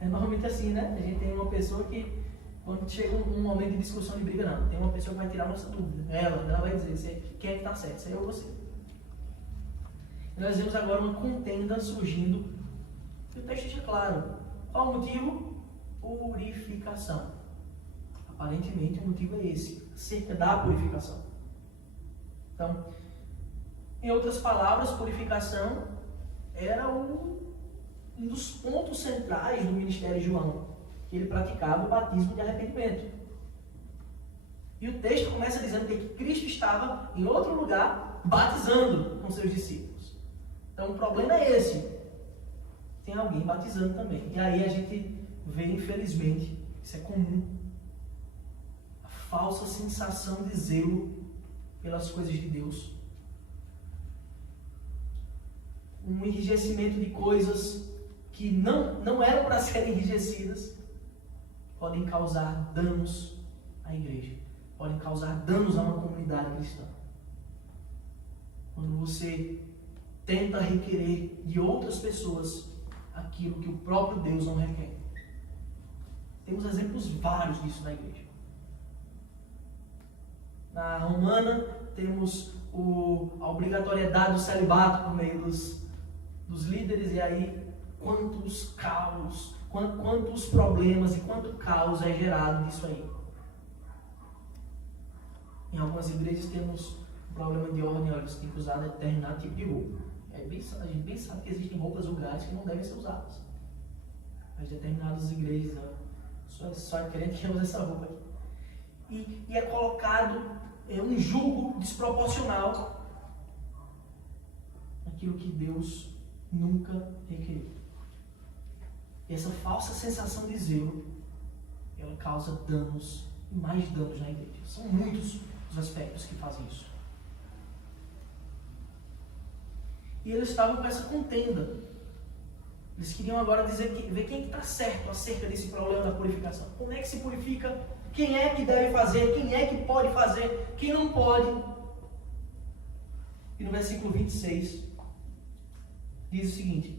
É normalmente assim, né? A gente tem uma pessoa que, quando chega um momento de discussão, de briga, não, tem uma pessoa que vai tirar a nossa dúvida. Ela vai dizer quem é que está certo, se é eu ou você. E nós vemos agora uma contenda surgindo. E o texto deixa claro. Qual o motivo? Purificação. Aparentemente o motivo é esse, acerca da purificação. Então, em outras palavras, purificação era um dos pontos centrais do ministério de João, que ele praticava o batismo de arrependimento. E o texto começa dizendo que Cristo estava em outro lugar batizando com seus discípulos. Então o problema é esse. Tem alguém batizando também. E aí a gente vê, infelizmente, isso é comum, a falsa sensação de zelo pelas coisas de Deus. Um enrijecimento de coisas que não eram para serem enrijecidas, podem causar danos à igreja, podem causar danos a uma comunidade cristã. Quando você tenta requerer de outras pessoas aquilo que o próprio Deus não requer. Temos exemplos vários disso na igreja. Na Romana, temos a obrigatoriedade do celibato por meio dos líderes, e aí quantos caos, quantos problemas e quanto caos é gerado disso aí. Em algumas igrejas temos um problema de ordem, olha, você tem que usar determinado tipo de roupa. A gente bem sabe que existem roupas vulgares que não devem ser usadas. Mas determinadas igrejas, só querendo que use essa roupa aqui. E é colocado um jugo desproporcional naquilo que Deus nunca requeriu. E essa falsa sensação de zelo, ela causa danos, e mais danos na igreja. São muitos os aspectos que fazem isso. E eles estavam com essa contenda. Eles queriam agora ver quem está certo acerca desse problema da purificação. Como é que se purifica? Quem é que deve fazer? Quem é que pode fazer? Quem não pode? E no versículo 26, diz o seguinte: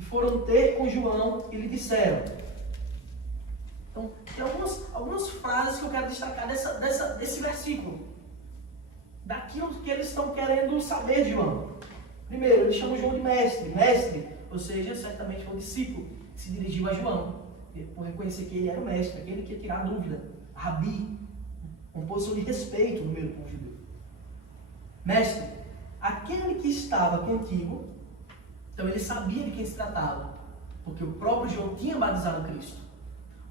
E foram ter com João e lhe disseram. Então, tem algumas frases que eu quero destacar desse versículo. Daquilo que eles estão querendo saber de João. Primeiro, eles chamam João de mestre, ou seja, certamente foi um discípulo que se dirigiu a João, por reconhecer que ele era o mestre, aquele que ia tirar a dúvida, rabi, uma posição de respeito no meio do povo judeu. Mestre, aquele que estava contigo, então ele sabia de quem se tratava, porque o próprio João tinha batizado Cristo.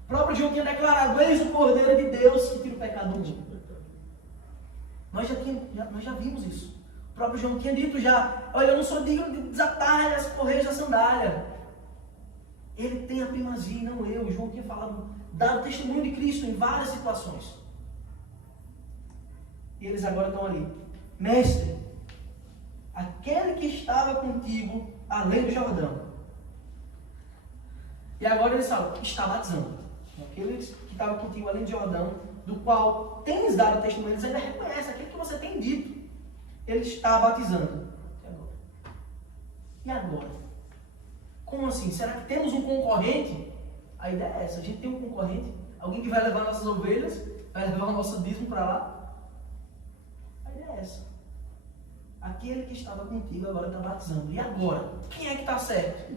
O próprio João tinha declarado: Eis o Cordeiro de Deus que tira o pecado do mundo. Nós já vimos isso. O próprio João tinha dito já: olha, eu não sou digno de desatar as correias da sandália. Ele tem a primazia, não eu. O João tinha falado, dado testemunho de Cristo em várias situações. E eles agora estão ali: Mestre, aquele que estava contigo além do Jordão. E agora eles falam: está batizando. Aquele que estava contigo além do Jordão, do qual tens dado testemunho, eles ainda reconhecem aquilo que você tem dito. Ele está batizando. E agora? Como assim? Será que temos um concorrente? A ideia é essa: a gente tem um concorrente, alguém que vai levar nossas ovelhas, vai levar o nosso dízimo para lá. A ideia é essa. Aquele que estava contigo agora está batizando. E agora? Quem é que está certo?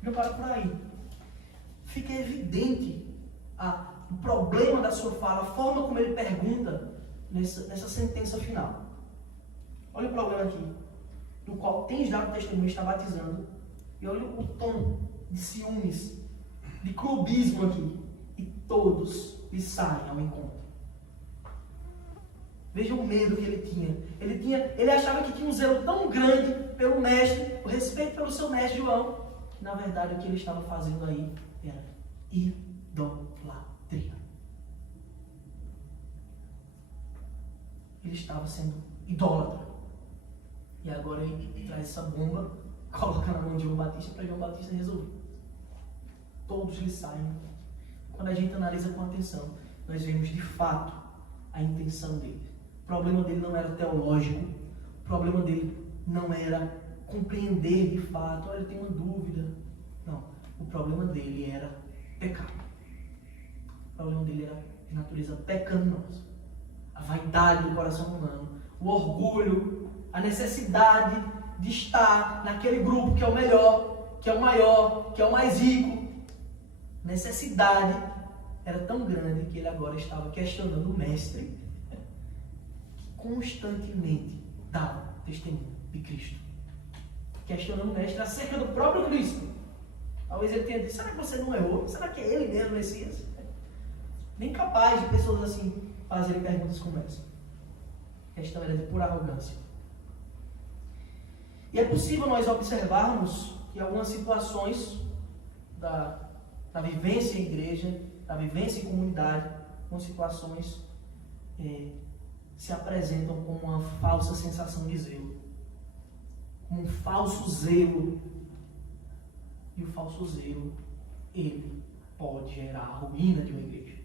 Não para por aí. Fica evidente o problema da sua fala, a forma como ele pergunta nessa sentença final. Olha o problema aqui: do qual tens dado testemunho, está batizando, E olha o tom de ciúmes, de clubismo aqui. E todos lhe saem ao encontro. Veja o medo que ele tinha. Ele achava que tinha um zelo tão grande pelo mestre, o respeito pelo seu mestre João. Na verdade, o que ele estava fazendo aí era idolatria. Ele estava sendo idólatra. E agora ele traz essa bomba, coloca na mão de João Batista para João Batista resolver. Todos lhe saem. Quando a gente analisa com atenção, nós vemos de fato a intenção dele. O problema dele não era teológico, o problema dele não era compreender de fato, olha, eu tenho uma dúvida. Não, o problema dele era pecado. O problema dele era de natureza pecaminosa. A vaidade do coração humano, o orgulho, a necessidade de estar naquele grupo que é o melhor, que é o maior, que é o mais rico. Necessidade era tão grande que ele agora estava questionando o mestre, que constantemente dava testemunho de Cristo. Questionando o mestre acerca do próprio Cristo. Talvez ele tenha dito, será que você não errou? Será que é ele mesmo, Messias? Nem capaz de pessoas assim fazerem perguntas como essa. A questão era de pura arrogância. E é possível nós observarmos que algumas situações da vivência em igreja, da vivência em comunidade, algumas situações se apresentam como uma falsa sensação de zelo. Como um falso zelo. E o falso zelo, ele pode gerar a ruína de uma igreja.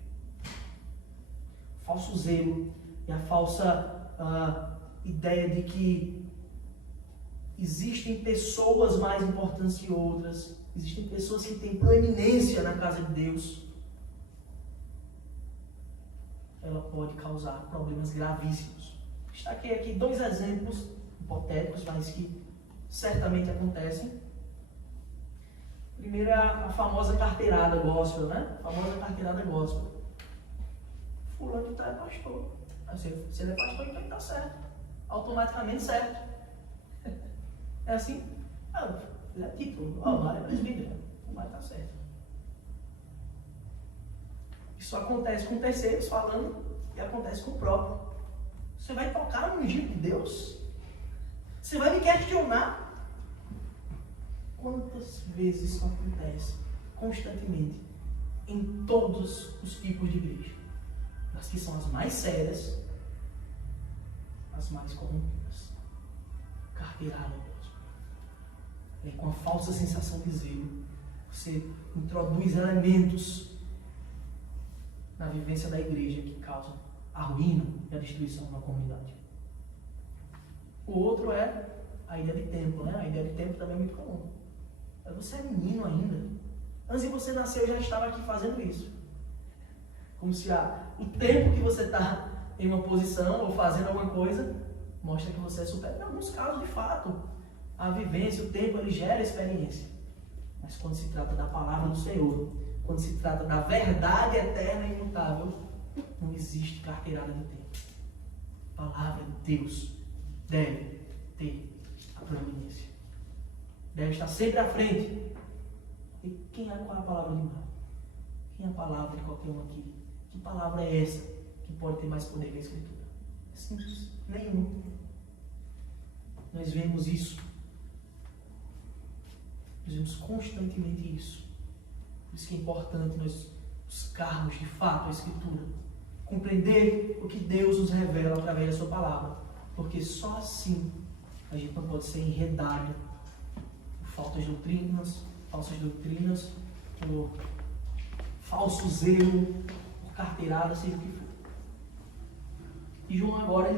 O falso zelo e a falsa ideia de que existem pessoas mais importantes que outras, existem pessoas que têm proeminência na casa de Deus, ela pode causar problemas gravíssimos. Destaquei aqui 2 exemplos hipotéticos, mas que certamente acontecem. Primeiro é a famosa carteirada gospel, né? A famosa carteirada gospel. Fulano é pastor. Se ele é pastor, então ele está certo. Automaticamente certo. É assim? Ele é título. Vale presbítero. Mas está certo. Isso acontece com terceiros falando e acontece com o próprio. Você vai tocar no ungido de Deus? Você vai me questionar? Quantas vezes isso acontece constantemente em todos os tipos de igreja? As que são as mais sérias, as mais corrompidas. Carteirada, Deus. Com a falsa sensação de zelo, você introduz elementos na vivência da igreja que causam a ruína e a destruição de uma comunidade. O outro é a ideia de tempo, né? A ideia de tempo também é muito comum. Você é menino ainda. Antes de você nascer, eu já estava aqui fazendo isso. Como se o tempo que você está em uma posição ou fazendo alguma coisa mostra que você é superior. Em alguns casos, de fato, a vivência, o tempo, ele gera experiência. Mas quando se trata da palavra do Senhor, quando se trata da verdade eterna e imutável, não existe carteirada de tempo. A palavra de Deus deve ter a proeminência. Deve estar sempre à frente. E qual é a palavra de Marco? Quem é a palavra de qualquer um aqui? Que palavra é essa que pode ter mais poder que a Escritura? É simples. Nenhum. Nós vemos isso. Nós vemos constantemente isso. Por isso que é importante nós buscarmos de fato a Escritura. Compreender o que Deus nos revela através da sua palavra. Porque só assim a gente não pode ser enredado por falsas doutrinas, por falso zelo, por carteirada, seja o que for. E João agora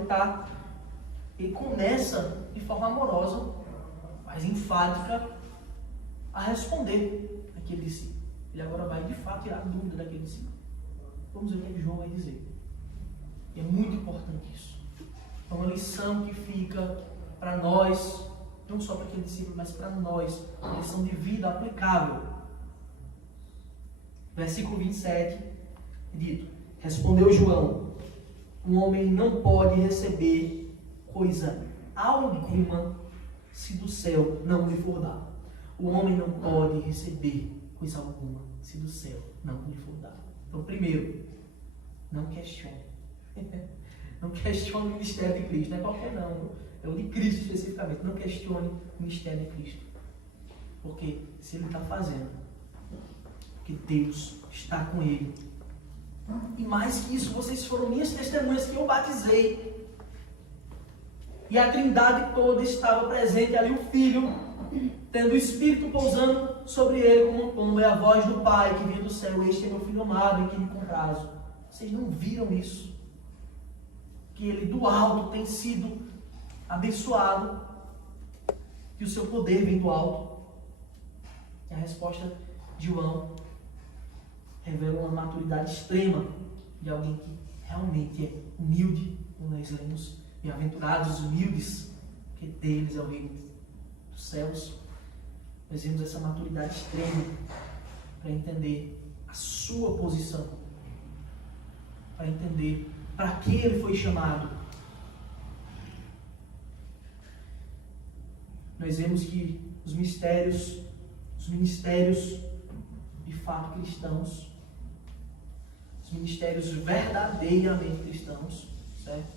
ele começa de forma amorosa, mas enfática, a responder aquele discípulo. Ele agora vai de fato tirar a dúvida daquele discípulo. Vamos ver o que João vai dizer. E é muito importante isso. É uma lição que fica para nós, não só para aquele discípulo, mas para nós, uma lição de vida aplicável. Versículo 27, dito: respondeu João: um homem não pode receber coisa alguma se do céu não lhe for dado. O homem não pode receber coisa alguma se do céu não lhe for dado. Então, primeiro, não questione. Não questione o ministério de Cristo. Não é qualquer não. É o de Cristo especificamente. Não questione o ministério de Cristo. Porque se ele está fazendo, porque Deus está com ele. E mais que isso, vocês foram minhas testemunhas que eu batizei. E a Trindade toda estava presente ali, o Filho, tendo o Espírito pousando sobre ele como um pombo, e a voz do Pai que vinha do céu: este é meu Filho amado em que me comprazo. Vocês não viram isso? Que ele do alto tem sido abençoado, que o seu poder vem do alto. E a resposta de João revela uma maturidade extrema de alguém que realmente é humilde, como nós lemos, bem-aventurados os humildes, porque deles é o reino dos céus. Nós vemos essa maturidade extrema para entender a sua posição, para entender para que ele foi chamado. Nós vemos que os ministérios de fato cristãos, os ministérios verdadeiramente cristãos, certo?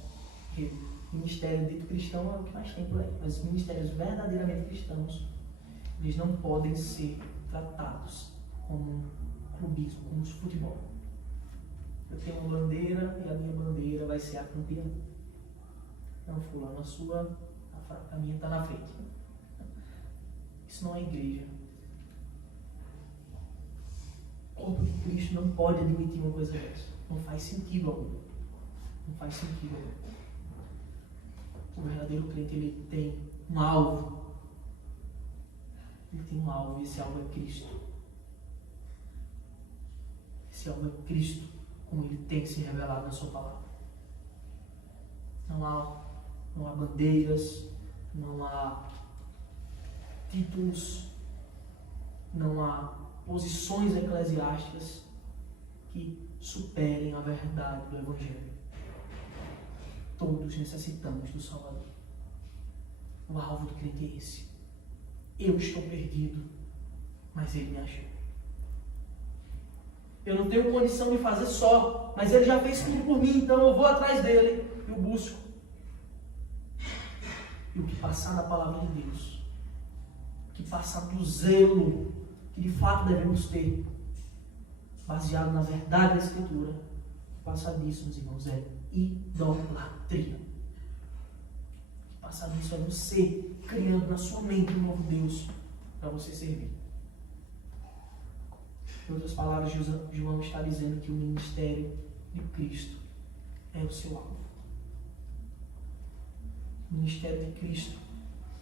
Porque o ministério dito cristão é o que mais tem por aí, mas os ministérios verdadeiramente cristãos, eles não podem ser tratados como um clubismo, como um futebol. Eu tenho uma bandeira e a minha bandeira vai ser a campeã. Não, fulano, a minha está na frente. Isso não é igreja. O corpo de Cristo não pode admitir uma coisa dessa. Não faz sentido algum. Não faz sentido algum. O verdadeiro crente, ele tem um alvo. Ele tem um alvo, e esse alvo é Cristo. Esse alvo é Cristo, como ele tem se revelado na sua palavra. Não há bandeiras, não há títulos, não há posições eclesiásticas que superem a verdade do Evangelho. Todos necessitamos do Salvador. O alvo do crente é esse. Eu estou perdido, mas Ele me achou. Eu não tenho condição de fazer só, mas Ele já fez tudo por mim, então eu vou atrás dEle e o busco. E o que passar da palavra de Deus, o que passar do zelo que de fato devemos ter, baseado na verdade da Escritura, o que passar disso, meus irmãos, é idolatria. O que passar disso é você criando na sua mente um novo Deus para você servir. Em outras palavras, João está dizendo que o ministério de Cristo é o seu alvo. O ministério de Cristo,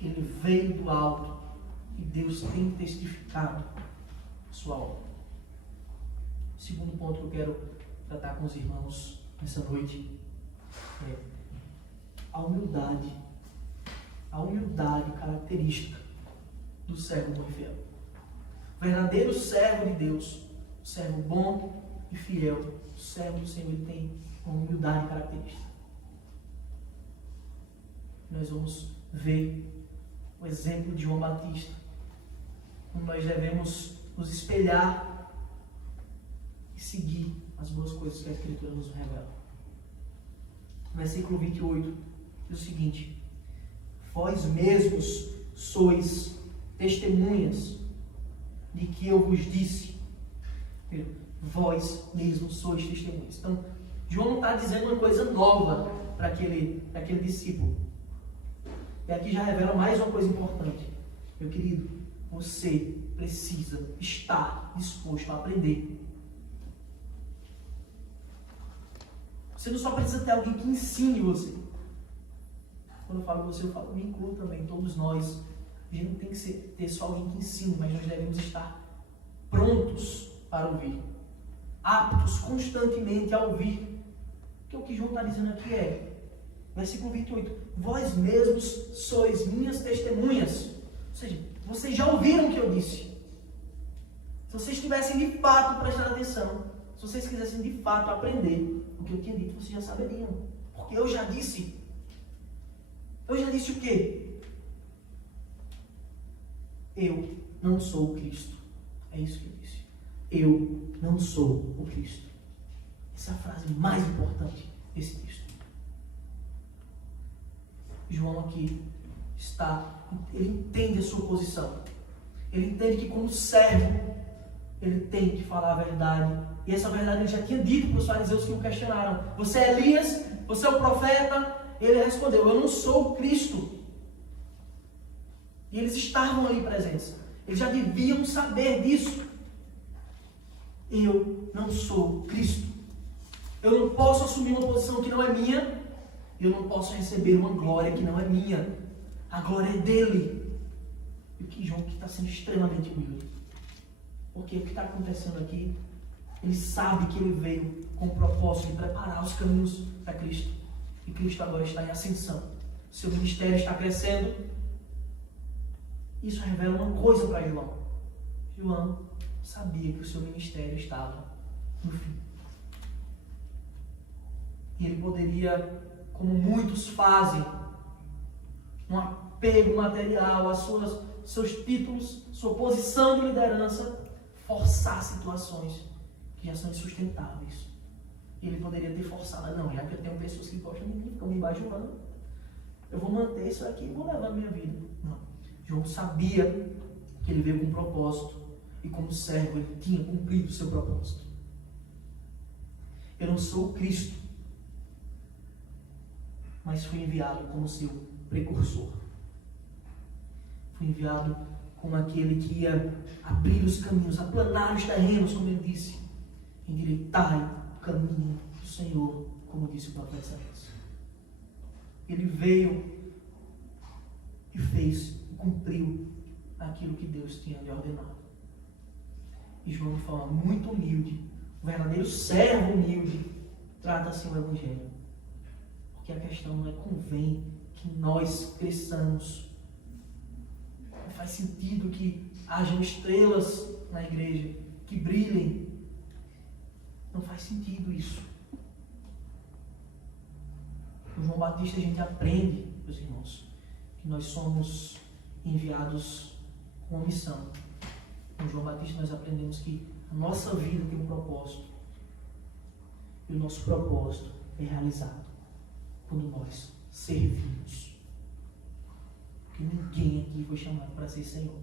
ele veio do alto e Deus tem testificado a sua obra. O segundo ponto que eu quero tratar com os irmãos nessa noite é a humildade. A humildade característica do servo bom e fiel. O verdadeiro servo de Deus, o servo bom e fiel, o servo do Senhor, ele tem uma humildade característica. Nós vamos ver o exemplo de João Batista, como nós devemos nos espelhar e seguir as boas coisas que a Escritura nos revela. Versículo 28 diz o seguinte: vós mesmos sois testemunhas de que eu vos disse. Vós mesmos sois testemunhas. Então, João não está dizendo uma coisa nova para aquele discípulo. E aqui já revela mais uma coisa importante. Meu querido, você precisa estar disposto a aprender. Você não só precisa ter alguém que ensine você. Quando eu falo você, eu falo, me incluo também, todos nós. A gente não tem que ter só alguém que ensine, mas nós devemos estar prontos para ouvir. Aptos constantemente a ouvir. Porque o que João está dizendo aqui é, versículo 28, vós mesmos sois minhas testemunhas. Ou seja, vocês já ouviram o que eu disse. Se vocês tivessem de fato prestado atenção, se vocês quisessem de fato aprender o que eu tinha dito, vocês já saberiam. Porque eu já disse. Eu já disse o quê? Eu não sou o Cristo. É isso que ele disse. Eu não sou o Cristo. Essa é a frase mais importante desse texto. João aqui ele entende a sua posição. Ele entende que como servo, ele tem que falar a verdade. E essa verdade ele já tinha dito para os fariseus que o questionaram. Você é Elias? Você é o profeta? Ele respondeu, eu não sou o Cristo. E eles estavam ali presentes. Eles já deviam saber disso. Eu não sou Cristo. Eu não posso assumir uma posição que não é minha. Eu não posso receber uma glória que não é minha. A glória é dele. E o que João está sendo extremamente humilde. Porque o que está acontecendo aqui, ele sabe que ele veio com o propósito de preparar os caminhos para Cristo. E Cristo agora está em ascensão. Seu ministério está crescendo. Isso revela uma coisa para João. João sabia que o seu ministério estava no fim. E ele poderia, como muitos fazem, um apego material a seus títulos, sua posição de liderança, forçar situações que já são insustentáveis. E ele poderia ter forçado, não, já que eu tenho pessoas que gostam de mim, ficam me bajulando, eu vou manter isso aqui e vou levar a minha vida. Não. João sabia que ele veio com um propósito e como servo ele tinha cumprido o seu propósito. Eu não sou o Cristo, mas fui enviado como seu precursor. Fui enviado como aquele que ia abrir os caminhos, aplanar os terrenos, como ele disse, endireitai o caminho do Senhor, como disse o profeta Isaías. Ele veio e fez, cumpriu aquilo que Deus tinha lhe ordenado. E João, de forma muito humilde, o verdadeiro servo humilde, trata assim o Evangelho. Porque a questão não é convém que nós cresçamos. Não faz sentido que hajam estrelas na igreja, que brilhem. Não faz sentido isso. Com João Batista a gente aprende, meus irmãos, que nós somos enviados com uma missão. Com João Batista nós aprendemos que a nossa vida tem um propósito. E o nosso propósito é realizado quando nós servimos. Porque ninguém aqui foi chamado para ser Senhor.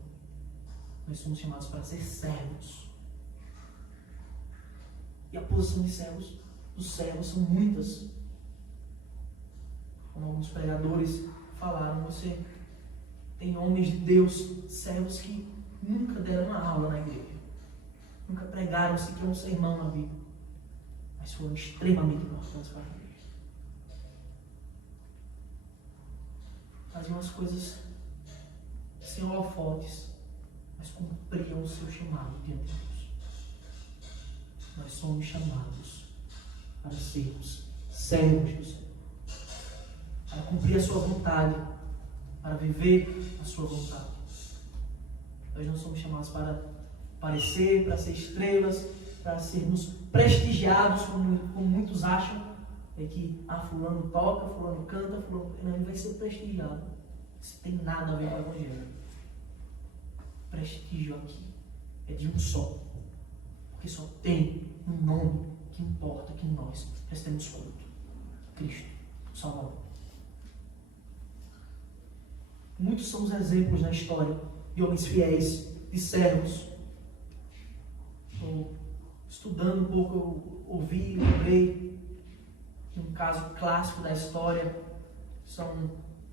Nós somos chamados para ser servos. E a posição de servos, dos servos são muitas. Como alguns pregadores falaram, você tem homens de Deus, servos que nunca deram uma aula na igreja. Nunca pregaram sequer um sermão na vida. Mas foram extremamente importantes para a igreja. Faziam as coisas sem holofotes, mas cumpriam o seu chamado diante de Deus. Nós somos chamados para sermos servos do Senhor, para cumprir a sua vontade, para viver a sua vontade. Nós não somos chamados para aparecer, para ser estrelas, para sermos prestigiados, como muitos acham, é que fulano toca, fulano canta, fulano... Não, ele vai ser prestigiado. Isso tem nada a ver com o Evangelho. Prestígio aqui é de um só. Porque só tem um nome que importa que nós prestemos culto. Cristo, o Salvador. Muitos são os exemplos na história de homens fiéis, de servos. Estou estudando um pouco, eu ouvi, lembrei de um caso clássico da história.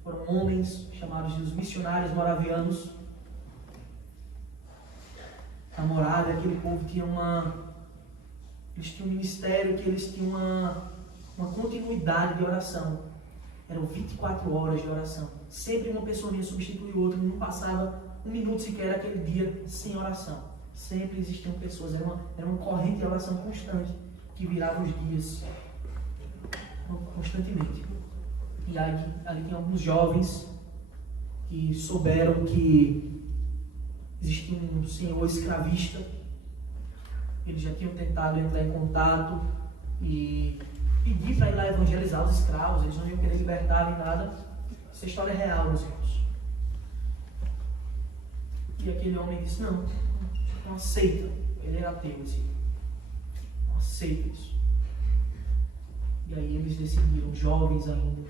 Foram homens chamados de os missionários moravianos. Na Morávia, aquele povo tinha eles tinham um ministério que eles tinham uma continuidade de oração. Eram 24 horas de oração. Sempre uma pessoa ia substituir outra, não passava um minuto sequer aquele dia sem oração. Sempre existiam pessoas, era uma corrente de oração constante que virava os dias constantemente. E ali tem alguns jovens que souberam que existia um senhor escravista. Eles já tinham tentado entrar em contato e pedir para ir lá evangelizar os escravos. Eles não iam querer libertar nem nada. Essa história é real, meus irmãos. E aquele homem disse, não aceita. Ele era ateu, assim. Não aceita isso. E aí eles decidiram, jovens ainda,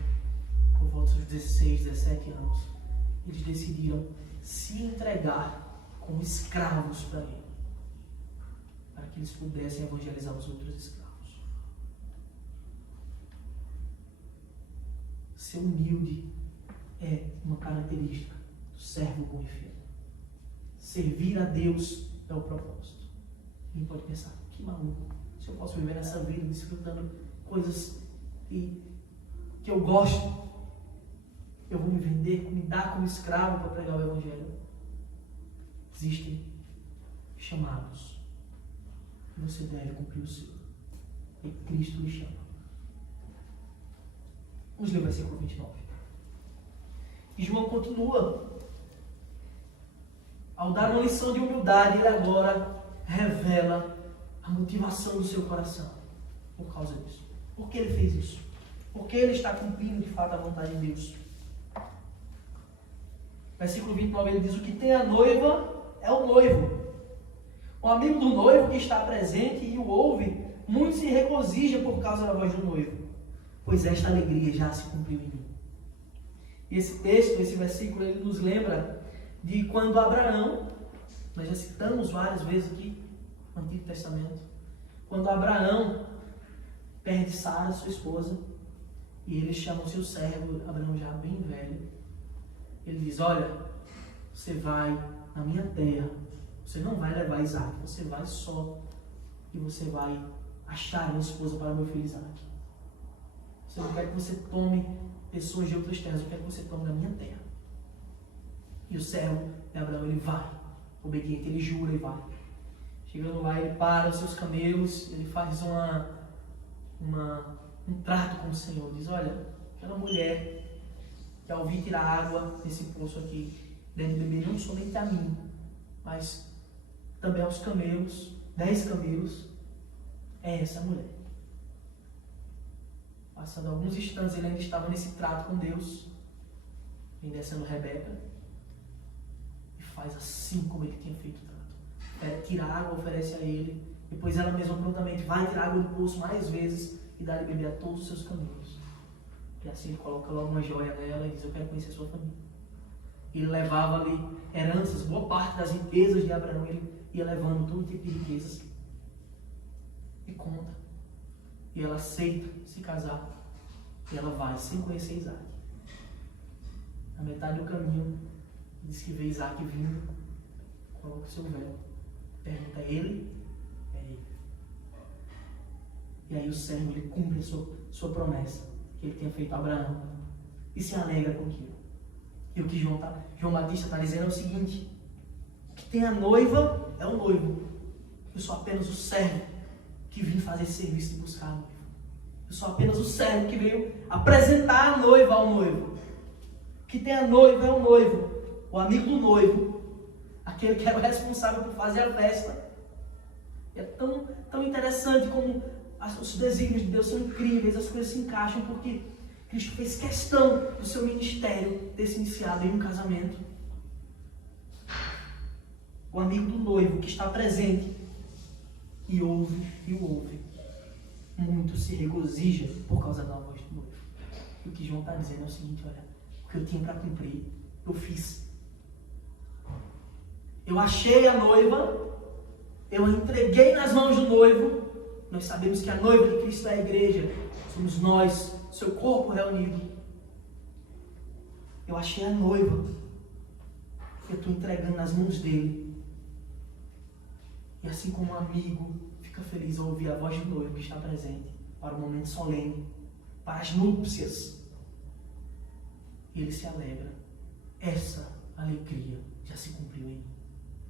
por volta dos 16, 17 anos, eles decidiram se entregar como escravos para ele, para que eles pudessem evangelizar os outros escravos. Ser humilde é uma característica do servo bom e fiel. Servir a Deus é o propósito. Ninguém pode pensar, que maluco, se eu posso viver nessa vida desfrutando coisas que eu gosto, eu vou me vender, me dar como escravo para pregar o Evangelho. Existem chamados. Você deve cumprir o seu. E Cristo lhe chama. Vamos ler o versículo 29. E João continua. Ao dar uma lição de humildade, ele agora revela a motivação do seu coração por causa disso. Por que ele fez isso? Porque ele está cumprindo de fato a vontade de Deus. Versículo 29, ele diz: o que tem a noiva é o noivo. O amigo do noivo que está presente e o ouve, muito se regozija por causa da voz do noivo, pois esta alegria já se cumpriu em mim. E esse texto, esse versículo, ele nos lembra de quando Abraão, nós já citamos várias vezes aqui no Antigo Testamento, quando Abraão perde Sara, sua esposa, e ele chama o seu servo, Abraão já bem velho. Ele diz: olha, você vai na minha terra, você não vai levar Isaac, você vai só e você vai achar uma esposa para meu filho Isaac. Eu não quero que você tome pessoas de outras terras, eu quero que você tome da minha terra. E o servo de Abraão, ele vai, obediente, ele jura e vai. Chegando lá, ele para os seus camelos, ele faz um trato com o Senhor. Diz: olha, aquela mulher que ao vir tirar água desse poço aqui, deve beber não somente a mim, mas também aos camelos, 10 camelos, é essa mulher. Passando alguns instantes, ele ainda estava nesse trato com Deus, vem descendo Rebeca, e faz assim como ele tinha feito o trato. Tira água, oferece a ele, depois ela mesma prontamente vai tirar água do poço mais vezes e dá de beber a todos os seus camelos. E assim ele coloca logo uma joia nela e diz: eu quero conhecer a sua família. Ele levava ali heranças, boa parte das riquezas de Abraão, ele ia levando todo tipo de riquezas. E conta. E ela aceita se casar. E ela vai sem conhecer Isaac. Na metade do caminho, diz que vê Isaac vindo, coloca o seu véu. Pergunta: é ele? É ele. E aí o servo, ele cumpre a sua promessa que ele tinha feito a Abraão. E se alegra com aquilo. E o que João Batista está dizendo é o seguinte: o que tem a noiva é o noivo. Eu sou apenas o servo que vim fazer esse serviço de buscar a noiva. Eu sou apenas o servo que veio apresentar a noiva ao noivo. O que tem a noiva é o noivo, o amigo do noivo, aquele que é o responsável por fazer a festa. E é tão interessante como os desígnios de Deus são incríveis, as coisas se encaixam, porque Cristo fez questão do seu ministério ter se iniciado em um casamento. O amigo do noivo que está presente e ouve e o ouve, muito se regozija por causa da voz do noivo. E o que João está dizendo é o seguinte: olha, o que eu tinha para cumprir, eu fiz. Eu achei a noiva, eu a entreguei nas mãos do noivo. Nós sabemos que a noiva de Cristo é a igreja, somos nós, seu corpo reunido. Eu achei a noiva, eu estou entregando nas mãos dele. E assim como um amigo fica feliz ao ouvir a voz do noivo que está presente para o momento solene, para as núpcias, e ele se alegra. Essa alegria já se cumpriu em mim.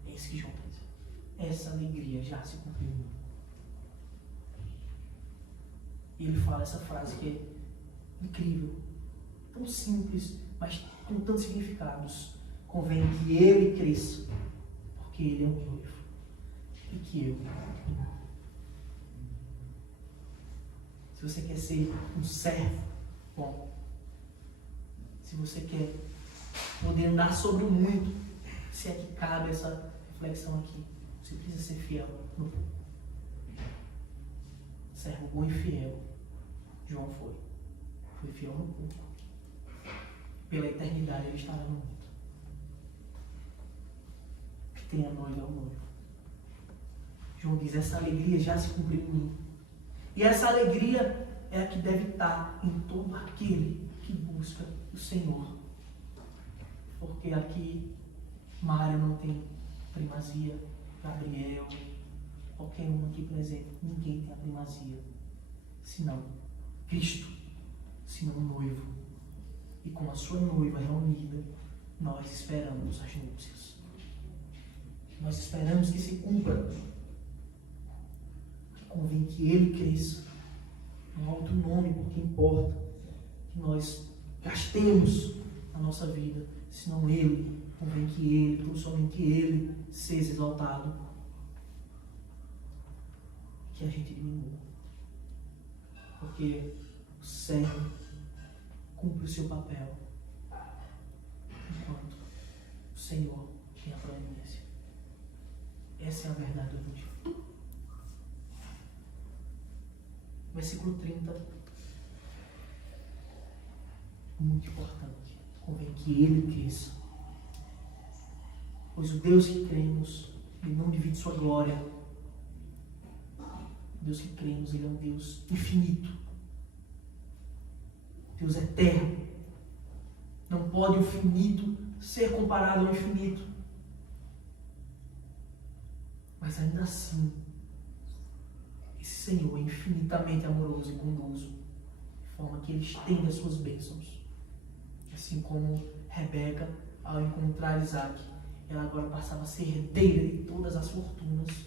É isso que João está dizendo. Essa alegria já se cumpriu em mim. E ele fala essa frase que é incrível, tão simples, mas com tantos significados. Convém que ele cresça, porque ele é o noivo, e que eu não. Se você quer ser um servo bom, se você quer poder andar sobre o muito, Se é que cabe essa reflexão aqui. Você precisa ser fiel no pouco. Servo bom e fiel. João foi. Foi fiel no pouco. Pela eternidade ele estará no mundo. Que tem a noiva é o noivo. João diz, essa alegria já se cumpriu em mim. E essa alegria é a que deve estar em todo aquele que busca o Senhor. Porque aqui Mário não tem primazia, Gabriel, qualquer um aqui presente, ninguém tem a primazia, senão Cristo, senão o noivo. E com a sua noiva reunida, nós esperamos as núpcias. Nós esperamos que se cumpra. Que convém que Ele cresça. Não há outro nome, porque importa que nós gastemos a nossa vida, senão Ele, convém que Ele, tão somente Ele, seja exaltado. Que a gente diminua. Porque o servo cumpre o seu papel, enquanto o Senhor tem a proeminência. Essa é a verdade do Evangelho. Versículo 30. Muito importante. Convém que Ele cresça. Pois o Deus que cremos, Ele não divide sua glória. O Deus que cremos, Ele é um Deus infinito. Deus eterno. Não pode o finito ser comparado ao infinito. Mas ainda assim, esse Senhor é infinitamente amoroso e bondoso, de forma que Ele estende as suas bênçãos. Assim como Rebeca, ao encontrar Isaac, ela agora passava a ser herdeira de todas as fortunas.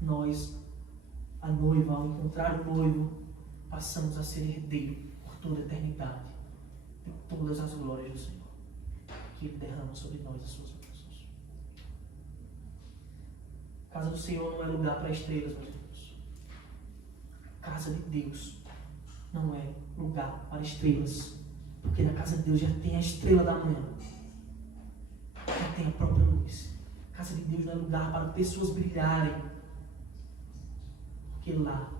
Nós, a noiva, ao encontrar o noivo, passamos a ser herdeiro por toda a eternidade de todas as glórias do Senhor, que Ele derrama sobre nós as suas bênçãos. A casa do Senhor não é lugar para estrelas, meus irmãos. A casa de Deus não é lugar para estrelas, porque na casa de Deus já tem a estrela da manhã, já tem a própria luz. A casa de Deus não é lugar para pessoas brilharem, porque lá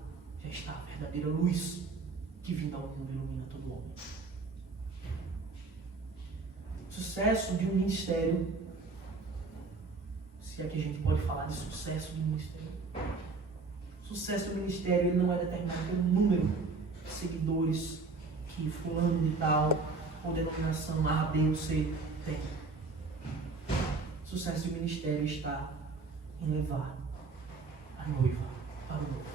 já está a verdadeira luz que vindo ao mundo ilumina todo homem. O sucesso de um ministério, se é que a gente pode falar de sucesso de ministério, o sucesso do ministério ele não é determinado pelo número de seguidores que fulano de tal ou denominação A, B ou C tem. O sucesso do ministério está em levar a noiva para o noivo.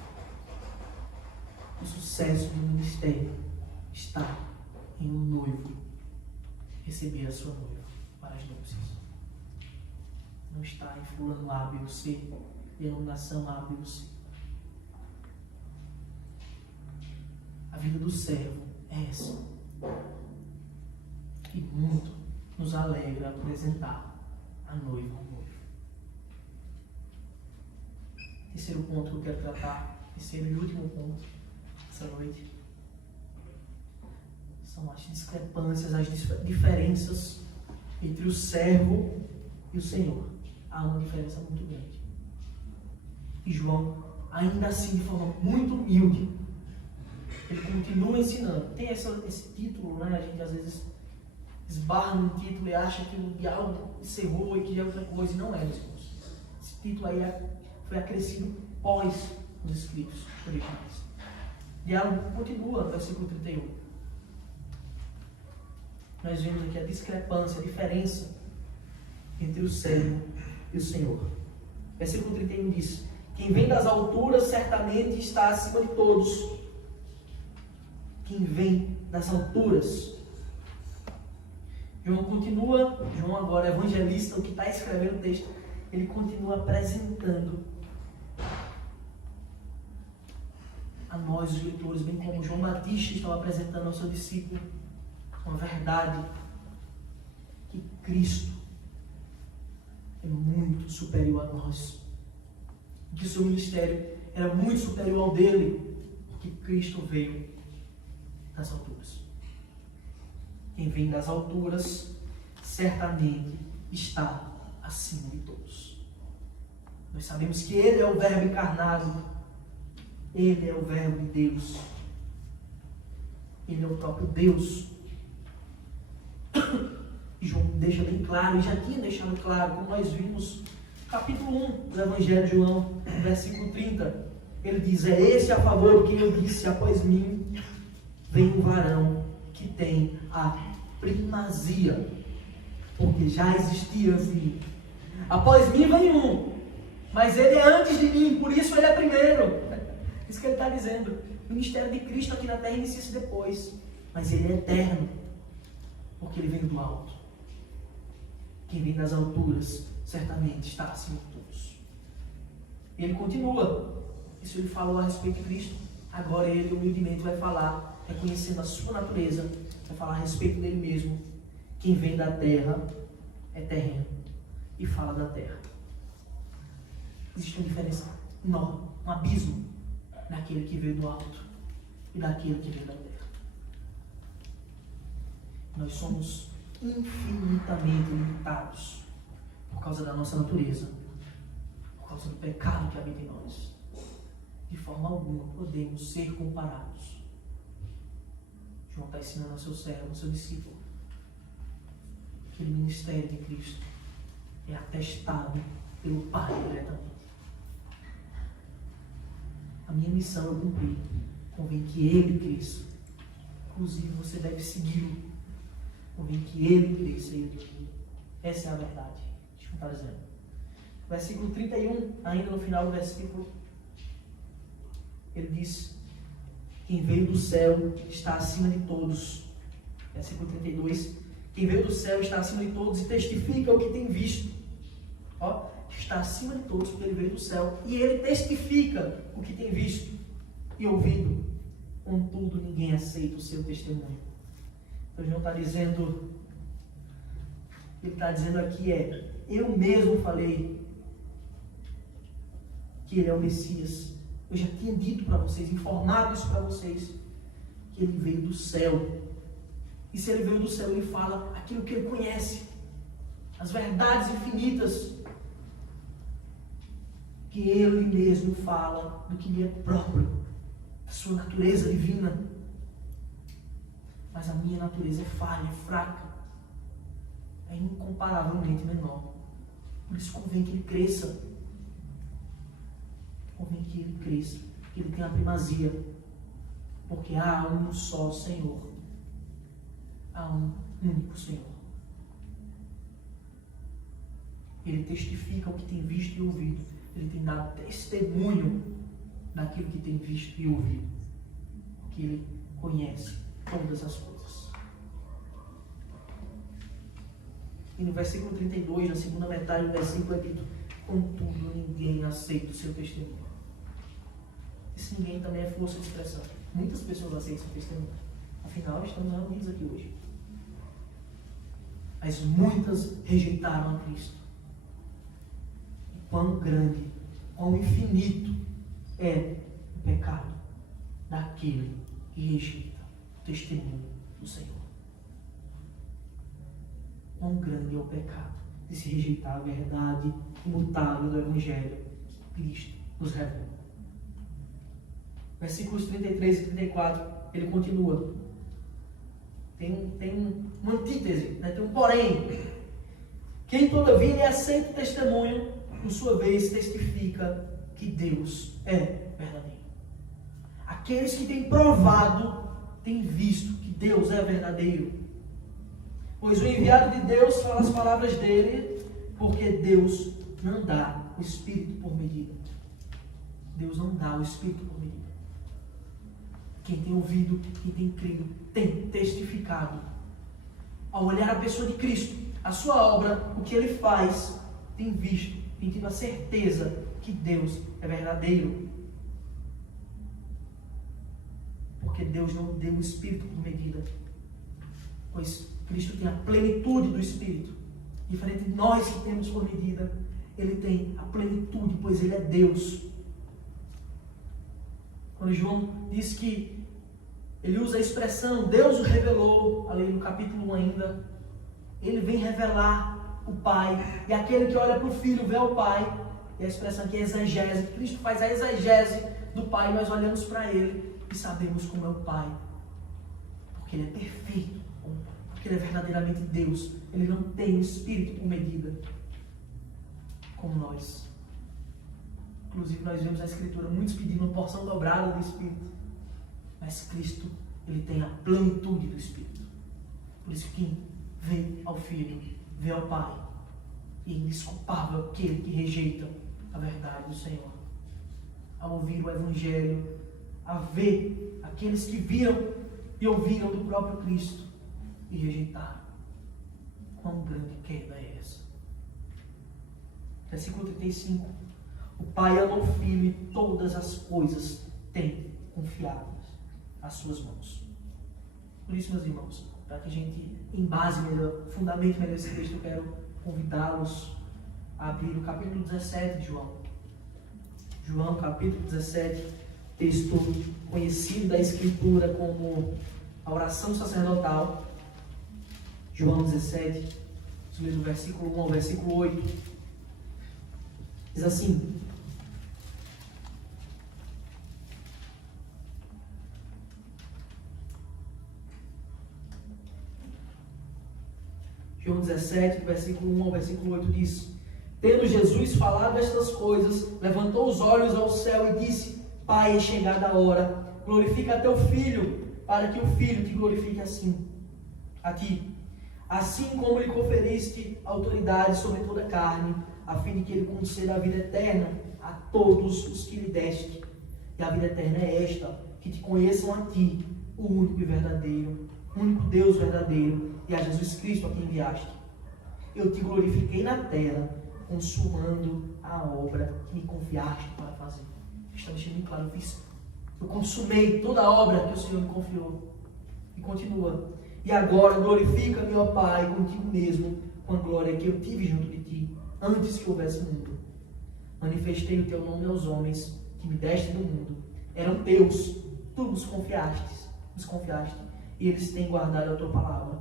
O sucesso do ministério está em um noivo receber a sua noiva para as núpcias. Não está em fulano A, B ou C, denominação A, B ou C. A vida do servo é essa. E muito nos alegra apresentar a noiva ao noivo. Terceiro ponto que eu quero tratar, terceiro e último ponto essa noite, são as discrepâncias, as diferenças entre o servo e o Senhor. Há uma diferença muito grande. E João, ainda assim, de forma muito humilde, ele continua ensinando. Tem esse título, né? A gente às vezes esbarra no título e acha que o diálogo encerrou e que é outra coisa, e não é, meus irmãos. Esse título aí foi acrescido pós os escritos originais. O diálogo continua no versículo 31. Nós vemos aqui a discrepância, a diferença entre o servo e o Senhor. Versículo 31 diz: quem vem das alturas certamente está acima de todos. Quem vem das alturas. João agora, evangelista, o que está escrevendo o texto, ele continua apresentando a nós, os leitores, bem como João Batista estava apresentando ao seu discípulo, uma verdade, que Cristo é muito superior a nós, que o seu ministério era muito superior ao dele, porque Cristo veio das alturas. Quem vem das alturas certamente está acima de todos. Nós sabemos que Ele é o Verbo encarnado, Ele é o Verbo de Deus, Ele é o próprio Deus. E João deixa bem claro, e já tinha deixado claro, como nós vimos no capítulo 1 do Evangelho de João, versículo 30. Ele diz: é esse a favor de quem eu disse, após mim vem um varão que tem a primazia, porque já existia antes de mim. Após mim vem um, mas ele é antes de mim, por isso ele é primeiro. Isso que ele está dizendo. O ministério de Cristo aqui na terra inicia-se depois, mas ele é eterno, porque ele vem do alto. Quem vem das alturas certamente está acima de todos. Ele continua. Isso ele falou a respeito de Cristo. Agora ele humildemente vai falar, reconhecendo a sua natureza, vai falar a respeito dele mesmo. Quem vem da terra é terreno e fala da terra. Existe uma diferença enorme, um abismo naquele que veio do alto e daquele que veio da terra. Nós somos infinitamente limitados por causa da nossa natureza, por causa do pecado que habita em nós. De forma alguma podemos ser comparados. João está ensinando ao seu servo, ao seu discípulo, que o ministério de Cristo é atestado pelo Pai diretamente. A minha missão eu cumpri. Convém que Ele cresça. Inclusive você deve segui-lo. Convém que Ele cresça e eu diminua. Essa é a verdade. Deixa eu estar dizendo. Versículo 31, ainda no final do versículo, ele diz: quem veio do céu está acima de todos. Versículo 32. Quem veio do céu está acima de todos e testifica o que tem visto. Ó, está acima de todos porque ele veio do céu. E ele testifica o que tem visto e ouvido. Contudo, ninguém aceita o seu testemunho. Então, João está dizendo, ele está dizendo aqui eu mesmo falei que ele é o Messias. Eu já tinha dito para vocês, informado isso para vocês, que ele veio do céu. E se ele veio do céu, ele fala aquilo que ele conhece, as verdades infinitas, que ele mesmo fala do que lhe é próprio, da sua natureza divina. Mas a minha natureza é falha, é fraca, é incomparavelmente menor. Por isso convém que ele cresça. Convém que ele cresça, que ele tenha a primazia, porque há um só Senhor, há um único Senhor. Ele testifica o que tem visto e ouvido, ele tem dado testemunho daquilo que tem visto e ouvido, porque ele conhece todas as coisas. E no versículo 32, na segunda metade do versículo, é dito: contudo, ninguém aceita o seu testemunho. Esse ninguém também é força de expressão. Muitas pessoas aceitam o seu testemunho. Afinal, estamos reunidos aqui hoje. Mas muitas rejeitaram a Cristo. E quão grande, quão infinito é o pecado daquele que rejeita o testemunho do Senhor. Quão grande é o pecado de se rejeitar a verdade imutável do Evangelho que Cristo nos revela. Versículos 33 e 34, ele continua. Tem uma antítese, né? Tem um porém. Quem todavia aceita o testemunho, por sua vez testifica que Deus é verdadeiro. Aqueles que têm provado, têm visto que Deus é verdadeiro. Pois o enviado de Deus fala as palavras dele, porque Deus não dá o Espírito por medida. Deus não dá o Espírito por medida. Quem tem ouvido, quem tem crido, tem testificado. Ao olhar a pessoa de Cristo, a sua obra, o que ele faz, tem visto, tem tido a certeza que Deus é verdadeiro. Porque Deus não deu o Espírito por medida. Pois Cristo tem a plenitude do Espírito. Diferente de nós que temos por medida, ele tem a plenitude, pois ele é Deus. Quando João diz que ele usa a expressão Deus o revelou, ali no capítulo 1 ainda, ele vem revelar o Pai, e aquele que olha para o Filho vê o Pai. E a expressão aqui é exegese. Cristo faz a exegese do Pai, nós olhamos para Ele e sabemos como é o Pai. Porque Ele é perfeito, porque Ele é verdadeiramente Deus. Ele não tem um espírito com medida, como nós. Inclusive nós vemos na Escritura muitos pedindo uma porção dobrada do Espírito. Mas Cristo, Ele tem a plenitude do Espírito. Por isso quem vê ao Filho, vê ao Pai. E é indesculpável aquele que rejeita a verdade do Senhor. Ao ouvir o Evangelho, a ver aqueles que viram e ouviram do próprio Cristo e rejeitaram. Quão grande queda é essa? Versículo 35. O Pai ama o Filho e todas as coisas tem confiadas às suas mãos. Por isso, meus irmãos, para que a gente embase melhor, fundamente melhor esse texto, eu quero convidá-los a abrir o capítulo 17 de João. João, capítulo 17, texto conhecido da Escritura como a oração sacerdotal. João 17, vamos ler do versículo 1 ao versículo 8. Diz assim: João 17, do versículo 1 ao versículo 8 diz: Tendo Jesus falado estas coisas, levantou os olhos ao céu e disse: Pai, é chegada a hora, glorifica teu Filho, para que o Filho te glorifique assim a ti. Assim como lhe conferiste autoridade sobre toda a carne, a fim de que ele conceda a vida eterna a todos os que lhe deste. E a vida eterna é esta, que te conheçam a ti, o único e verdadeiro, o único Deus verdadeiro, e a Jesus Cristo a quem enviaste. Eu te glorifiquei na terra, consumando a obra que me confiaste para fazer. Está deixando bem claro, eu consumei toda a obra que o Senhor me confiou. E continua: E agora glorifica-me, ó Pai, contigo mesmo, com a glória que eu tive junto de ti, antes que houvesse mundo. Manifestei o teu nome aos homens que me deste do mundo. Eram teus, tu nos confiaste, e eles têm guardado a tua palavra.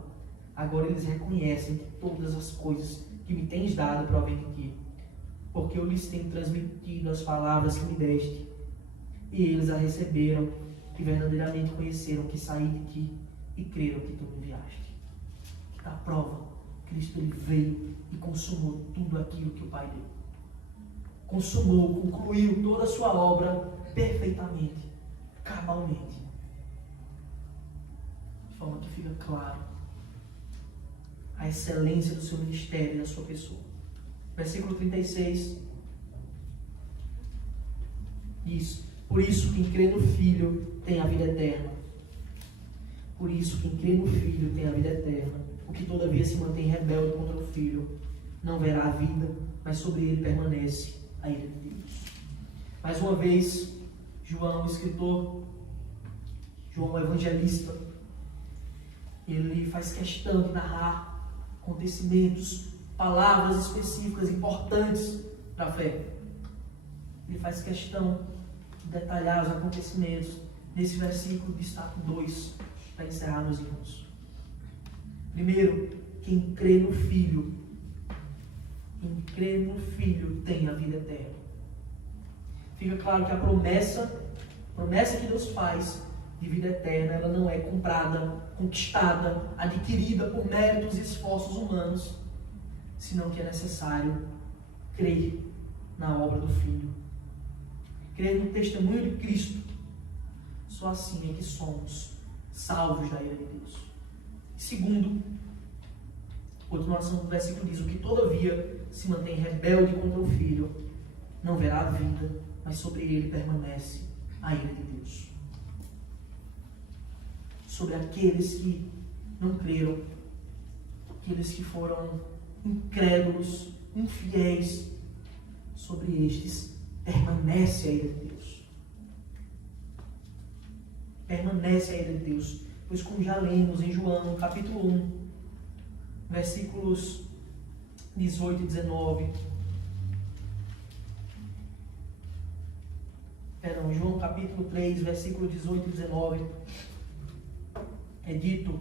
Agora eles reconhecem que todas as coisas que me tens dado provém de ti, porque eu lhes tenho transmitido as palavras que me deste, e eles a receberam, e verdadeiramente conheceram que saí de ti, e creram que tu me enviaste. A prova, Cristo ele veio e consumou tudo aquilo que o Pai deu. Consumou, concluiu toda a sua obra perfeitamente, cabalmente. De forma que fica claro a excelência do seu ministério e da sua pessoa. Versículo 36 diz: Por isso quem crê no Filho tem a vida eterna. Por isso quem crê no Filho tem a vida eterna. O que todavia se mantém rebelde contra o Filho não verá a vida, mas sobre ele permanece a ira de Deus. Mais uma vez, João, o escritor, João, o evangelista, ele faz questão de narrar acontecimentos, palavras específicas, importantes da fé. Ele faz questão de detalhar os acontecimentos. Nesse versículo, destaco 2, para encerrar, meus irmãos. Primeiro, quem crê no Filho, tem a vida eterna. Fica claro que a promessa que Deus faz de vida eterna, ela não é comprada, conquistada, adquirida por méritos e esforços humanos, senão que é necessário crer na obra do Filho, crer no testemunho de Cristo. Só assim é que somos salvos da ira de Deus. Segundo, a continuação do versículo diz: O que todavia se mantém rebelde contra o Filho não verá a vida, mas sobre ele permanece a ira de Deus. Sobre aqueles que não creram, aqueles que foram incrédulos, infiéis, sobre estes permanece a ira de Deus. Permanece a ira de Deus. Pois como já lemos em João, capítulo 1, versículos 18 e 19. João capítulo 3, versículo 18 e 19. É dito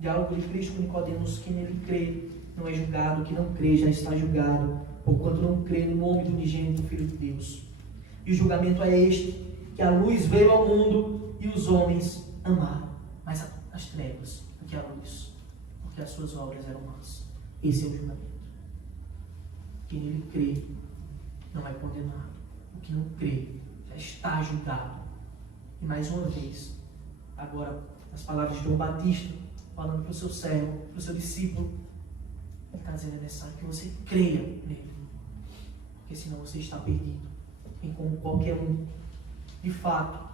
de algo de Cristo com Nicodemos: quem nele crê não é julgado, o que não crê já está julgado, porquanto não crê no nome do unigênito Filho de Deus. E o julgamento é este, que a luz veio ao mundo e os homens amaram mais as trevas do que a luz, porque as suas obras eram más. Esse é o julgamento. Quem nele crê não é condenado. O que não crê já está julgado. E mais uma vez, agora, as palavras de João Batista, falando para o seu servo, para o seu discípulo, ele está dizendo: é necessário que você creia nele, porque senão você está perdido. E como qualquer um, de fato,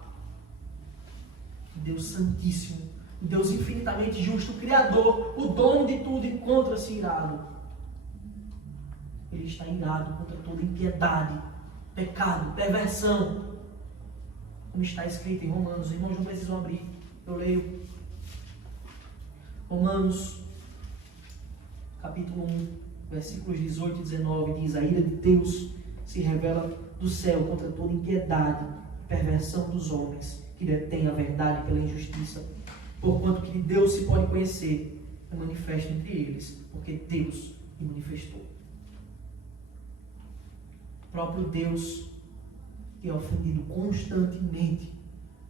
Deus Santíssimo, Deus infinitamente justo, o Criador, o dono de tudo, encontra-se irado. Ele está irado contra toda impiedade, pecado, perversão, como está escrito em Romanos. Os irmãos não precisam abrir, eu leio. Romanos, capítulo 1, versículos 18 e 19, diz: a ira de Deus se revela do céu contra toda impiedade, perversão dos homens, que detêm a verdade pela injustiça, porquanto que de Deus se pode conhecer, é manifesto entre eles, porque Deus lhe manifestou. O próprio Deus, que é ofendido constantemente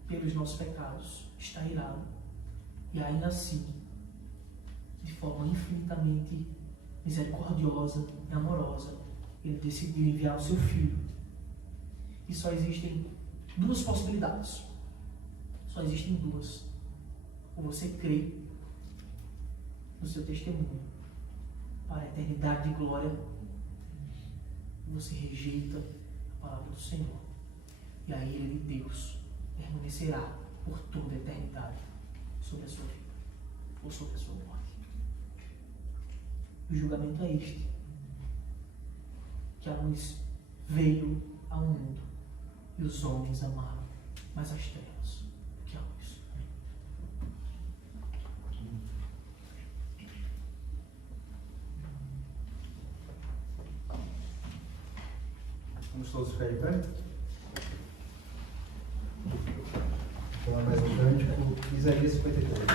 pelos nossos pecados, está irado. E ainda assim, de forma infinitamente misericordiosa e amorosa, ele decidiu enviar o seu Filho. E só existem duas possibilidades. Só existem duas. Ou você crê no seu testemunho para a eternidade de glória, ou você rejeita a palavra do Senhor. E a ira de Deus permanecerá por toda a eternidade sobre a sua vida ou sobre a sua morte. O julgamento é este: que a luz veio ao mundo e os homens amaram mais as trevas do que a luz. Vamos todos ficar de pé? Falar mais um cântico, Isaías 53.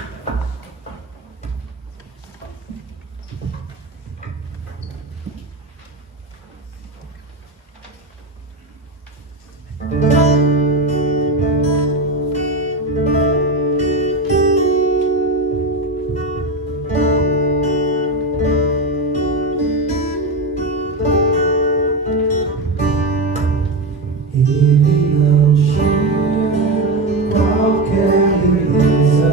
Ele não tinha qualquer beleza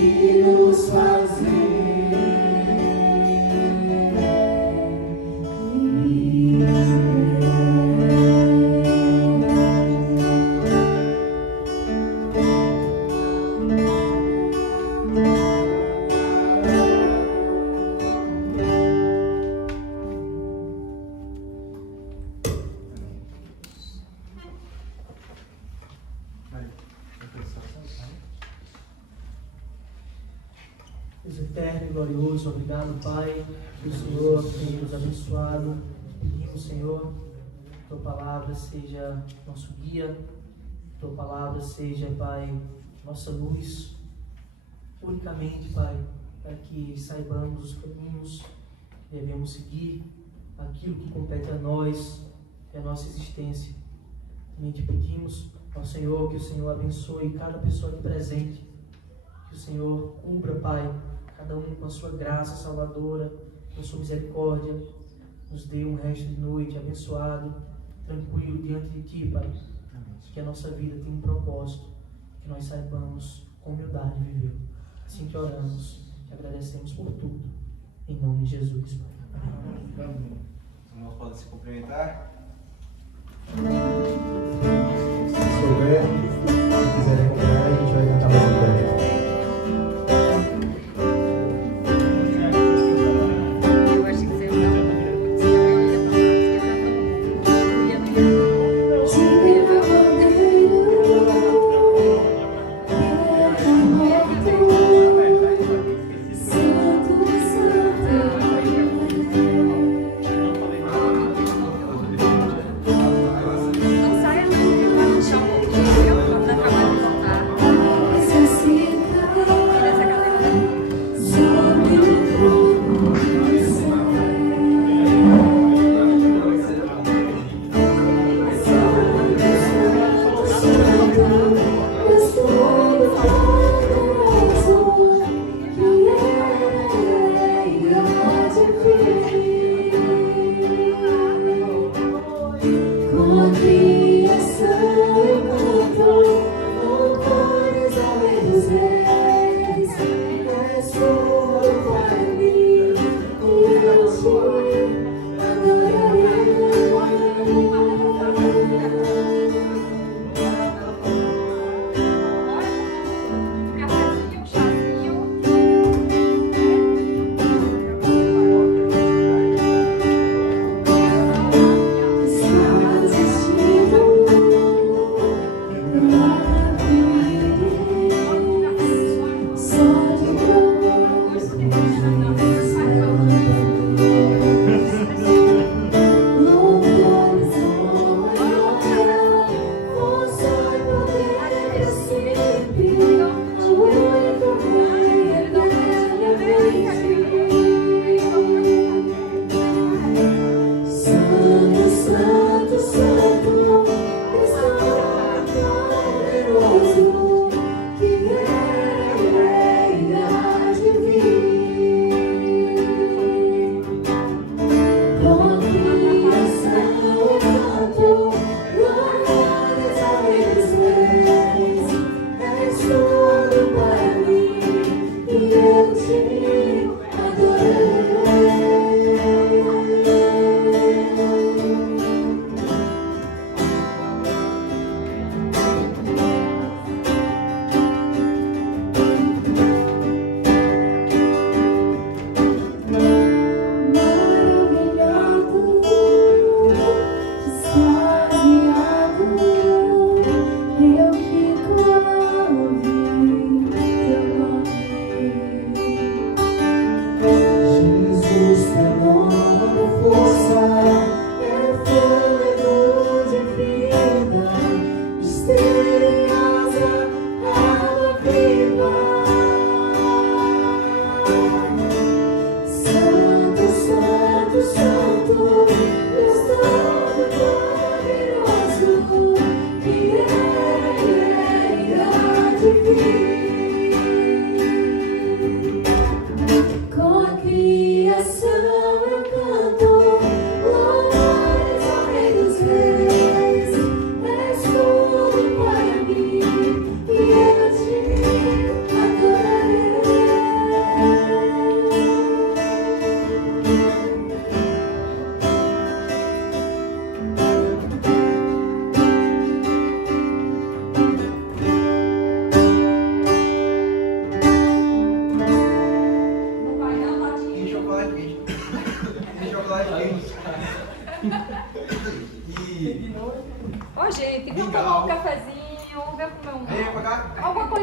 que nos fazer Deus eterno e glorioso, obrigado, Pai, que o Senhor tenha nos abençoado. Pedimos, Senhor, que Tua palavra seja nosso guia, que Tua palavra seja, Pai, nossa luz, unicamente, Pai, para que saibamos os caminhos que devemos seguir, aquilo que compete a nós e a nossa existência. Também te pedimos ao Senhor que o Senhor abençoe cada pessoa aqui presente, que o Senhor cubra, Pai, cada um com a sua graça salvadora, com a sua misericórdia, nos dê um resto de noite abençoado, tranquilo diante de Ti, Pai. Que a nossa vida tenha um propósito, que nós saibamos com humildade viver. Assim que oramos, te agradecemos por tudo, em nome de Jesus, Pai. Amém. Os irmãos podem se cumprimentar. Se souber, se quiserem acompanhar, a gente vai cantar mais um canto. E Ó, gente, vamos Mingau. tomar um cafezinho, vamos comer Vem pra cá. alguma coisa.